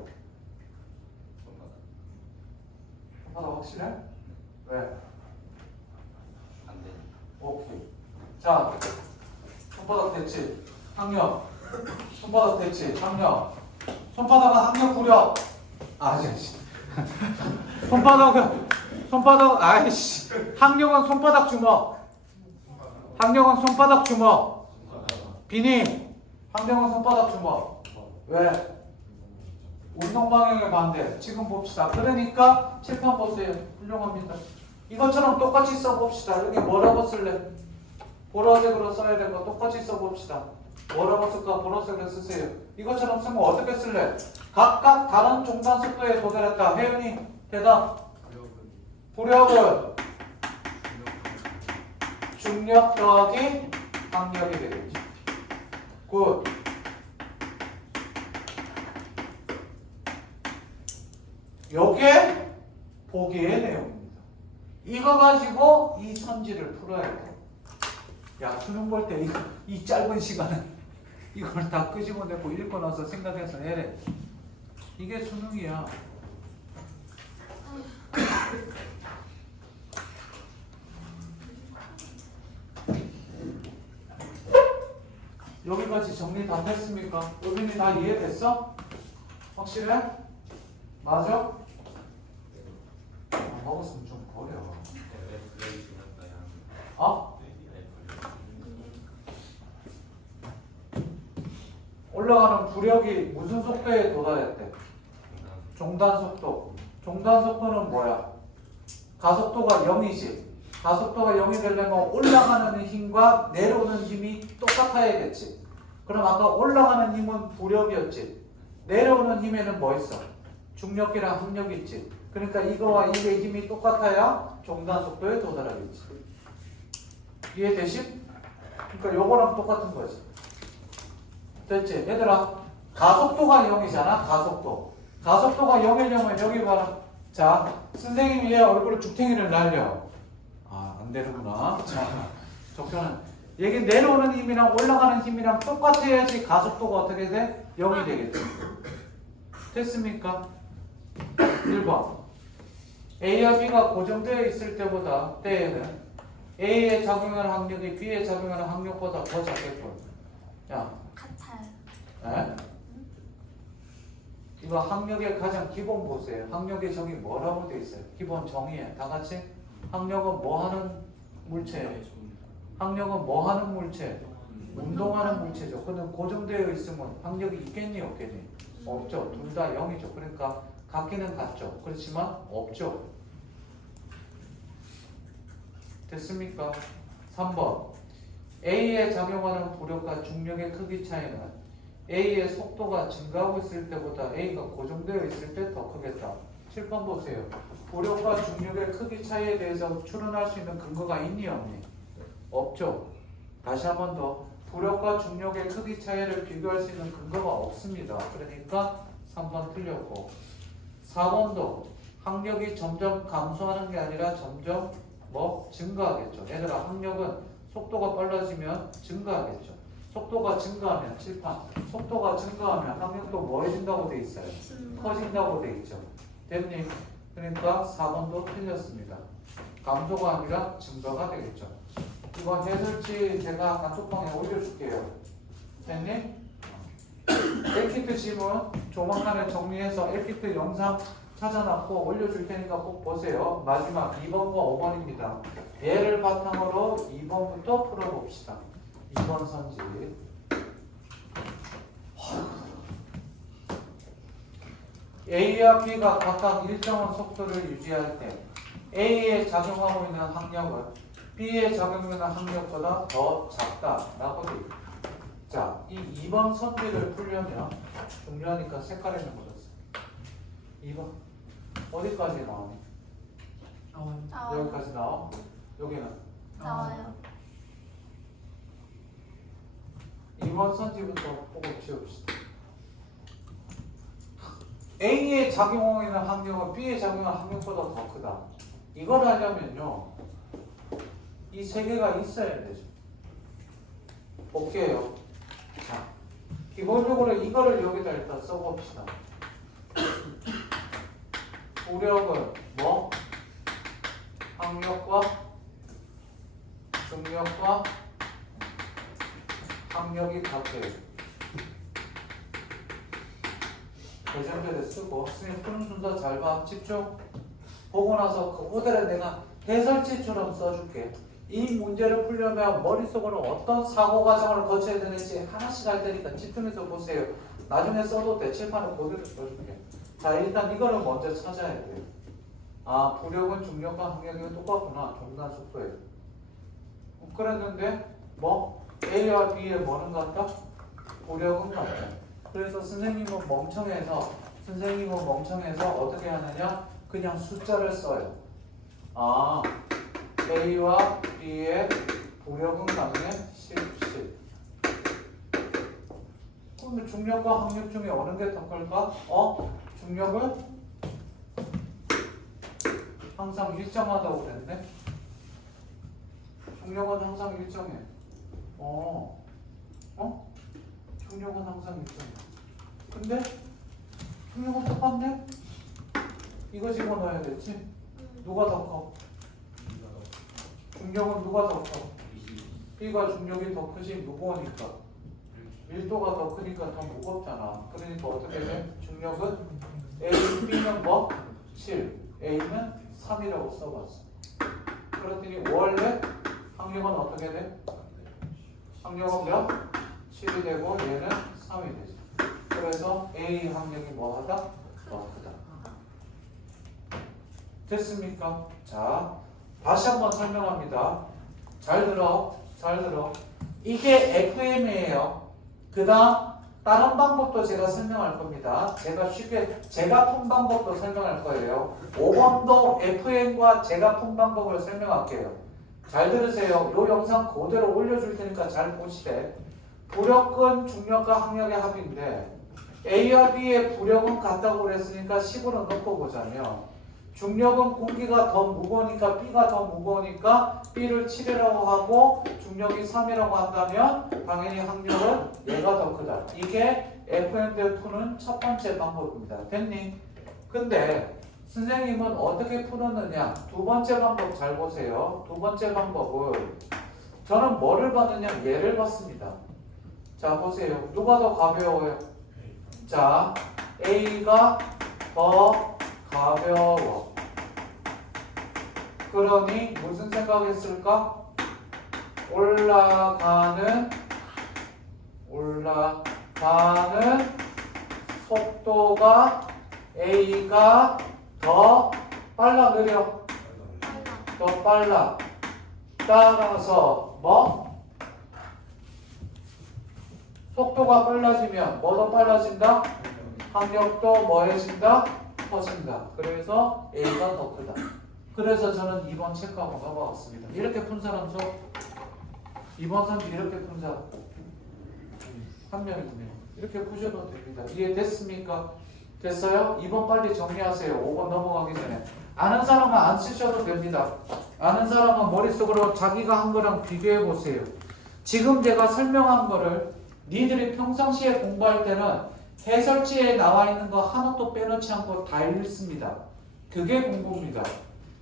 손바닥 확실해? 왜? 안 돼. 오케이. 자, 손바닥 됐지? 항력. 손바닥 됐지? 항력. 손바닥은 항력 부력. 아저씨. 손바닥, 아이씨. 항력은 손바닥 주먹. 항력은 손바닥 주먹. 비님, 항력은 손바닥 주먹. 왜? 운동 방향의 반대. 지금 봅시다. 그러니까 칠판 보세요. 훌륭합니다. 이것처럼 똑같이 써봅시다. 여기 뭐라고 쓸래? 보라색으로 써야 될 거 똑같이 써봅시다. 뭐라고 쓸까? 번호색을 쓰세요. 이것처럼 쓰면 어떻게 쓸래? 각각 다른 종단 속도에 도달했다. 혜윤이 대답. 부력은 중력 더하기 항력이 되겠지. 굿. 요게 보기의 내용입니다. 이거 가지고 이 선지를 풀어야 돼. 야, 수능 볼 때 이 짧은 시간에 이걸 다 끄집어내고 읽고 나서 생각해서 해래. 이게 수능이야. 여기까지 정리 다 됐습니까? 의견이 다 이해됐어? 확실해? 맞아? 먹었으면 좀 버려. 어? 올라가는 부력이 무슨 속도에 도달했대? 종단 속도. 종단 속도는 뭐야? 가속도가 0이지. 가속도가 0이 되려면 올라가는 힘과 내려오는 힘이 똑같아야겠지. 그럼 아까 올라가는 힘은 부력이었지. 내려오는 힘에는 뭐 있어? 중력이랑 항력이 있지. 그러니까 이거와 이게 힘이 똑같아야 종단 속도에 도달하겠지. 이해되시? 그러니까 요거랑 똑같은 거지. 됐지? 얘들아, 가속도가 0이잖아. 가속도가 0이려면 여기 봐라. 자, 선생님이 얘 얼굴에 죽탱이를 날려. 아, 안 되는구나. 자, 적혀는 얘기 내려오는 힘이랑 올라가는 힘이랑 똑같아야지 가속도가 어떻게 돼? 0이 되겠지. 됐습니까? 1번. A와 B가 고정되어 있을 때에는 A에 작용하는 항력이 B에 작용하는 항력보다 더 작겠군. 야, 같아요. 에? 이거 항력의 가장 기본 보세요. 항력의 정의 뭐라고 돼 있어요? 기본 정의에 다 같이 항력은 뭐 하는 물체예요? 항력은 뭐 하는 물체? 운동하는 물체죠. 근데 고정되어 있으면 항력이 있겠니 없겠니? 없죠. 둘 다 0이죠. 그러니까 같기는 같죠. 그렇지만 없죠. 됐습니까? 3번. A에 작용하는 부력과 중력의 크기 차이는 A의 속도가 증가하고 있을 때보다 A가 고정되어 있을 때 더 크겠다. 7번 보세요. 부력과 중력의 크기 차이에 대해서 추론할 수 있는 근거가 있니 없니? 없죠. 다시 한 번 더. 부력과 중력의 크기 차이를 비교할 수 있는 근거가 없습니다. 그러니까 3번 틀렸고 4번도 항력이 점점 감소하는 게 아니라 점점 증가하겠죠. 얘들아, 항력은 속도가 빨라지면 증가하겠죠. 속도가 증가하면 칠판. 속도가 증가하면 항력도 뭐해진다고 돼 있어요? 커진다고 돼 있죠. 됐니? 그러니까 4번도 틀렸습니다. 감소가 아니라 증가가 되겠죠. 이번 해설지 제가 단톡방에 올려줄게요. 됐니? 엘키트 지문 조만간에 정리해서 엘키트 영상 찾아놨고 올려줄 테니까 꼭 보세요. 마지막 2번과 5번입니다. 얘를 바탕으로 2번부터 풀어봅시다. 2번 선지. A와 B가 각각 일정한 속도를 유지할 때 A에 작용하고 있는 항력은 B에 작용하는 항력보다 더 작다라고 돼 있다. 자, 이 2번 선지를 풀려면 중요하니까 색깔 있는 거 줬어. 2번 어디까지 나오니? 나와요. 여기까지 나와? 여기는? 나와요. 2번 선지부터 보고 지워봅시다. A에 작용하고 있는 항력은 B에 작용하는 항력보다 더 크다. 이걸 하려면요, 이 세 개가 있어야 되죠. 볼게요. 자, 기본적으로 이거를 여기다 일단 써봅시다. 부력은 뭐? 항력과 중력과 항력이 같아요. 대전제를 쓰고 선생님 푸는 순서 잘 봐. 집중. 보고 나서 그거대로 내가 해설지처럼 써줄게. 이 문제를 풀려면 머릿속으로 어떤 사고 과정을 거쳐야 되는지 하나씩 할 테니까 집중해서 보세요. 나중에 써도 돼. 칠판을 그대로 써줄게. 자, 일단 이거를 먼저 찾아야 돼요. 아, 부력은 중력과 항력이 똑같구나. 종단 속도예요. 그랬는데 뭐 A와 B의 뭐는 같다? 부력은 같다. 그래서 선생님은 멍청해서 어떻게 하느냐? 그냥 숫자를 써요. 아, A와 B의 부력은 같네. 10. 그럼 중력과 항력 중에 어느 게 더 클까? 중력은 항상 일정하다고 그랬네. 중력은 항상 일정해. 중력은 항상 일정해. 근데 중력은 똑같네? 이거 집어넣어야 됐지? 누가 더 커? 중력은 누가 더 커? B가 중력이 더 크지 무거우니까. 밀도가 더 크니까 더 무겁잖아. 그러니까 어떻게 돼? 중력은 A, B는 뭐? 7, A는 3이라고 써봤어. 그랬더니 원래 항력은 어떻게 돼? 항력은 몇? 7이 되고 얘는 3이 되지. 그래서 A 항력이 뭐하다? 더 크다. 됐습니까? 자, 다시 한번 설명합니다. 잘 들어. 이게 FM이에요. 그 다음 다른 방법도 제가 설명할 겁니다. 제가 푼 방법도 설명할 거예요. 5번도 FM과 제가 푼 방법을 설명할게요. 잘 들으세요. 이 영상 그대로 올려줄 테니까 잘 보시래. 부력은 중력과 항력의 합인데 A와 B의 부력은 같다고 그랬으니까 10으로 넣고 보자면 중력은 공기가 더 무거우니까 B가 더 무거우니까 B를 7이라고 하고 중력이 3이라고 한다면 당연히 항력은 얘가 더 크다. 이게 FM-2는 첫 번째 방법입니다. 됐니? 근데 선생님은 어떻게 풀었느냐? 두 번째 방법 잘 보세요. 두 번째 방법은 저는 뭐를 봤느냐? 얘를 봤습니다. 자 보세요. 누가 더 가벼워요? 자 A가 더 가벼워. 그러니 무슨 생각했을까? 올라가는 속도가 A가 더 빨라 느려? 더 빨라. 따라서 뭐? 속도가 빨라지면 뭐더 빨라진다? 항력도 뭐해진다? 커진다. 그래서 A가 더 크다. 그래서 저는 2번 체크하고 넘어갔습니다. 이렇게 푼 사람 저 2번 선지 이렇게 푼 사람 한 명 있네요. 이렇게 푸셔도 됩니다. 이해됐습니까? 됐어요? 2번 빨리 정리하세요. 5번 넘어가기 전에. 아는 사람은 안 쓰셔도 됩니다. 아는 사람은 머릿속으로 자기가 한 거랑 비교해 보세요. 지금 제가 설명한 거를 니들이 평상시에 공부할 때는 해설지에 나와 있는 거 하나도 빼놓지 않고 다 읽습니다. 그게 공부입니다.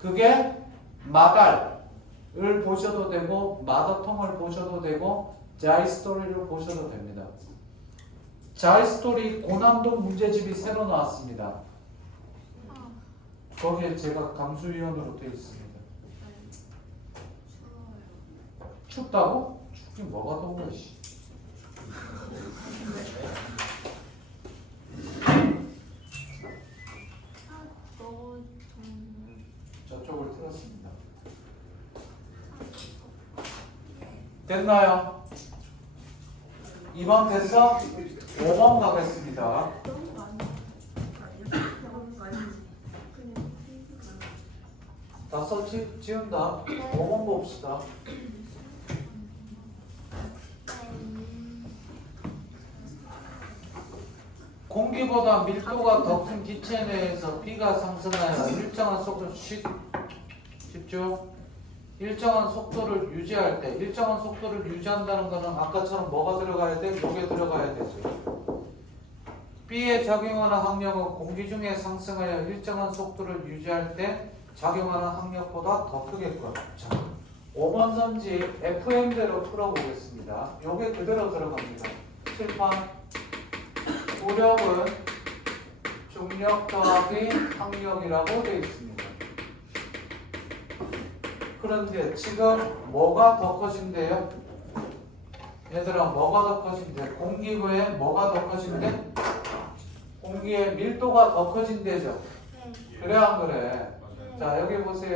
그게 마달을 보셔도 되고 마더통을 보셔도 되고 자이스토리를 보셔도 됩니다. 자이스토리 고난도 문제집이 새로 나왔습니다. 거기에 제가 감수위원으로 되어 있습니다. 춥다고? 춥긴 뭐가 더워 씨. 저쪽을 틀었습니다. 됐나요? 2번 됐어? 5번 가겠습니다. 다 썼지? 지운다. 5번 봅시다. 공기보다 밀도가 더 큰 기체 내에서 B가 상승하여 일정한 속도 집중. 일정한 속도를 유지할 때 일정한 속도를 유지한다는 것은 아까처럼 뭐가 들어가야 돼? 요게 들어가야 되죠. B에 작용하는 항력은 공기 중에 상승하여 일정한 속도를 유지할 때 작용하는 항력보다 더 크겠군. 자, 5번 선지 FM대로 풀어보겠습니다. 요게 그대로 들어갑니다. 칠판 부력은 중력 더하기 항력이라고 되어 있습니다. 그런데 지금 뭐가 더 커진대요? 얘들아 뭐가 더 커진대? 공기 외에 뭐가 더 커진대? 공기의 밀도가 더 커진대죠? 그래 안 그래? 자 여기 보세요.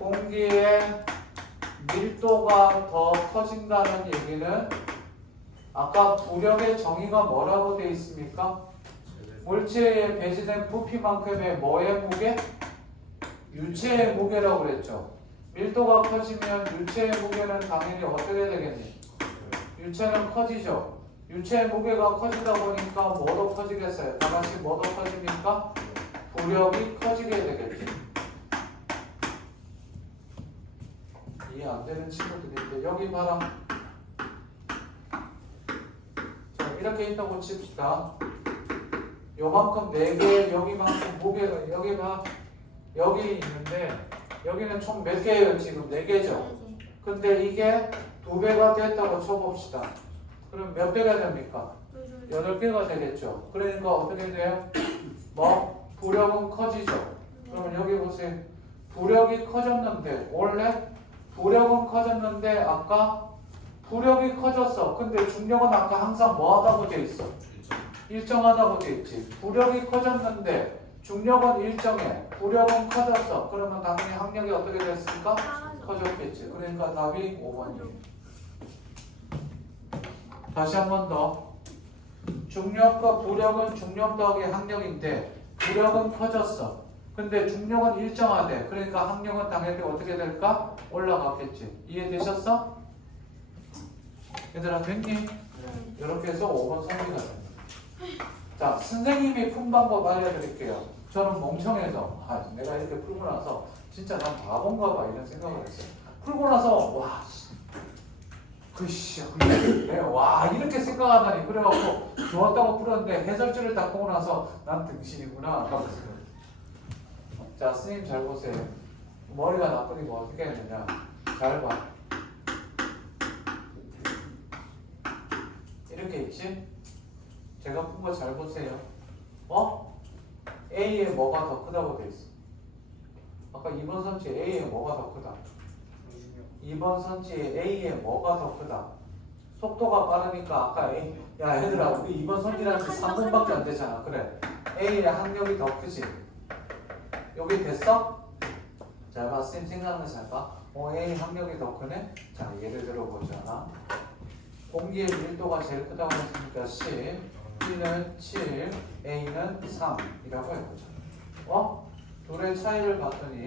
공기의 밀도가 더 커진다는 얘기는 아까 부력의 정의가 뭐라고 돼 있습니까? 물체에 배치된 부피만큼의 뭐의 무게? 유체의 무게라고 그랬죠. 밀도가 커지면 유체의 무게는 당연히 어떻게 되겠니? 유체는 커지죠. 유체의 무게가 커지다 보니까 뭐도 커지겠어요? 다 같이 뭐도 커집니까? 부력이 커지게 되겠지. 이해 안 되는 친구들인데 여기 봐라. 자, 이렇게 있다고 칩시다. 요만큼 4개, 여기만큼 무게가 여기 봐. 여기 있는데 여기는 총 몇 개예요? 지금 4개죠. 근데 이게 2배가 됐다고 쳐봅시다. 그럼 몇 배가 됩니까? 8개가 되겠죠. 그러니까 어떻게 돼요? 뭐? 부력은 커지죠. 그러면 여기 보세요. 부력이 커졌는데 원래 부력은 커졌는데 아까 부력이 커졌어. 근데 중력은 아까 항상 뭐 하다고 돼 있어? 일정하다고 돼 있지. 부력이 커졌는데 중력은 일정해. 부력은 커졌어. 그러면 당연히 항력이 어떻게 됐습니까? 커졌겠지. 그러니까 답이 5번이에요. 다시 한 번 더. 중력과 부력은 중력 더하기 항력인데 부력은 커졌어. 근데 중력은 일정하대. 그러니까 항력은 당연히 어떻게 될까? 올라갔겠지. 이해되셨어? 얘들아 됐니? 이렇게 해서 5번 성리가 됩니다. 자, 선생님이 푼 방법 알려드릴게요. 저는 멍청해서 내가 이렇게 풀고 나서 진짜 난 바본가 봐 이런 생각을 했어요. 풀고 나서 와 내가 와 이렇게 생각하다니 그래갖고 좋았다고 풀었는데 해설지를 딱 보고 나서 난 등신이구나. 자, 선생님 잘 보세요. 머리가 나쁘니까 어떻게 해야 되냐. 잘 봐. 이렇게 있지? 제가 푼 거 잘 보세요. A에 뭐가 더 크다고 돼 있어? 아까 2번 선지에 A에 뭐가 더 크다? 2번 선지에 A에 뭐가 더 크다? 속도가 빠르니까 아까 A 야 얘들아 우리 2번 선지라는 게 3분밖에 안 되잖아. 그래 A의 항력이 더 크지? 여기 됐어? 잘 봐. 쌤 생각하는 잘 봐. A의 항력이 더 크네? 자 예를 들어 보자. 공기의 밀도가 제일 크다고 했으니까 10 B는 7, A는 3이라고 해보자. 둘의 차이를 봤더니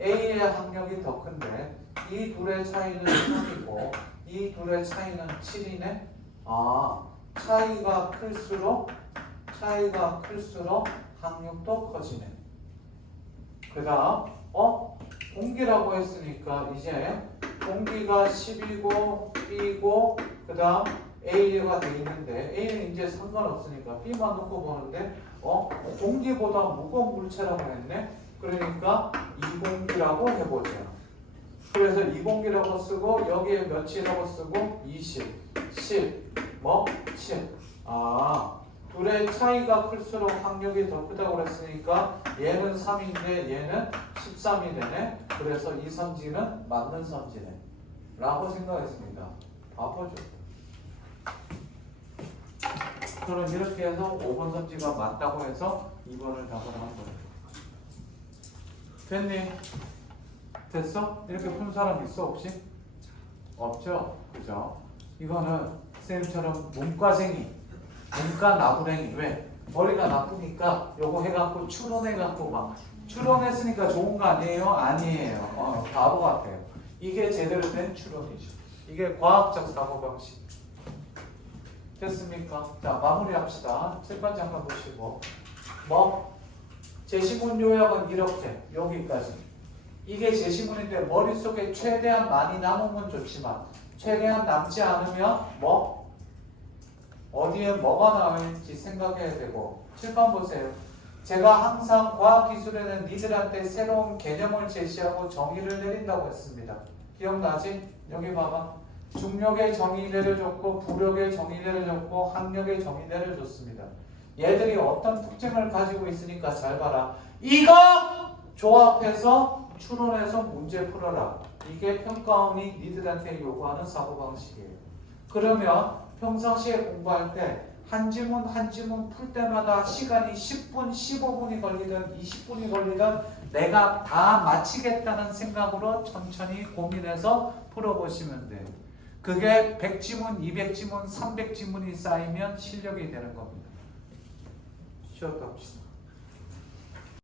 A의 항력이 더 큰데 이 둘의 차이는 3이고 이 둘의 차이는 7이네. 차이가 클수록 항력도 커지네. 그 다음 공기라고 했으니까 이제 공기가 10이고 B고 그 다음 A가 돼 있는데 A는 이제 상관없으니까 B만 놓고 보는데 공기보다 무거운 물체라고 했네. 그러니까 이공기라고 해보자. 그래서 이공기라고 쓰고 여기에 몇이라고 쓰고 20, 10, 7. 둘의 차이가 클수록 항력이 더 크다고 그랬으니까 얘는 3인데 얘는 13이 되네. 그래서 이 선지는 맞는 선지네 라고 생각했습니다. 바보죠. 그럼 이렇게 해서 5번 선지가 맞다고 해서 2번을 답을 한 거예요. 됐니? 됐어? 이렇게 푼 사람 있어 혹시? 없죠? 그죠? 이거는 쌤처럼 문과생이 문과 나부랭이 왜? 머리가 나쁘니까 요거 해갖고 추론해갖고 막 추론했으니까 좋은 거 아니에요? 아니에요. 바보 같아요. 이게 제대로 된 추론이죠. 이게 과학적 사고방식. 됐습니까? 자 마무리합시다. 칠판 잠깐 보시고 제시문 요약은 이렇게 여기까지. 이게 제시문인데 머릿속에 최대한 많이 남으면 좋지만 최대한 남지 않으면 어디에 뭐가 나올지 생각해야 되고. 칠판 보세요. 제가 항상 과학기술에는 니들한테 새로운 개념을 제시하고 정의를 내린다고 했습니다. 기억나지? 여기 봐봐. 중력의 정의 내려줬고 부력의 정의 내려줬고 항력의 정의 내려줬습니다. 얘들이 어떤 특징을 가지고 있으니까 잘 봐라. 이거 조합해서 추론해서 문제 풀어라. 이게 평가원이 니들한테 요구하는 사고방식이에요. 그러면 평상시에 공부할 때 한 지문 풀 때마다 시간이 10분, 15분이 걸리든 20분이 걸리든 내가 다 마치겠다는 생각으로 천천히 고민해서 풀어보시면 돼요. 그게 100지문, 200지문, 300지문이 쌓이면 실력이 되는 겁니다. 쉬었다 합시다.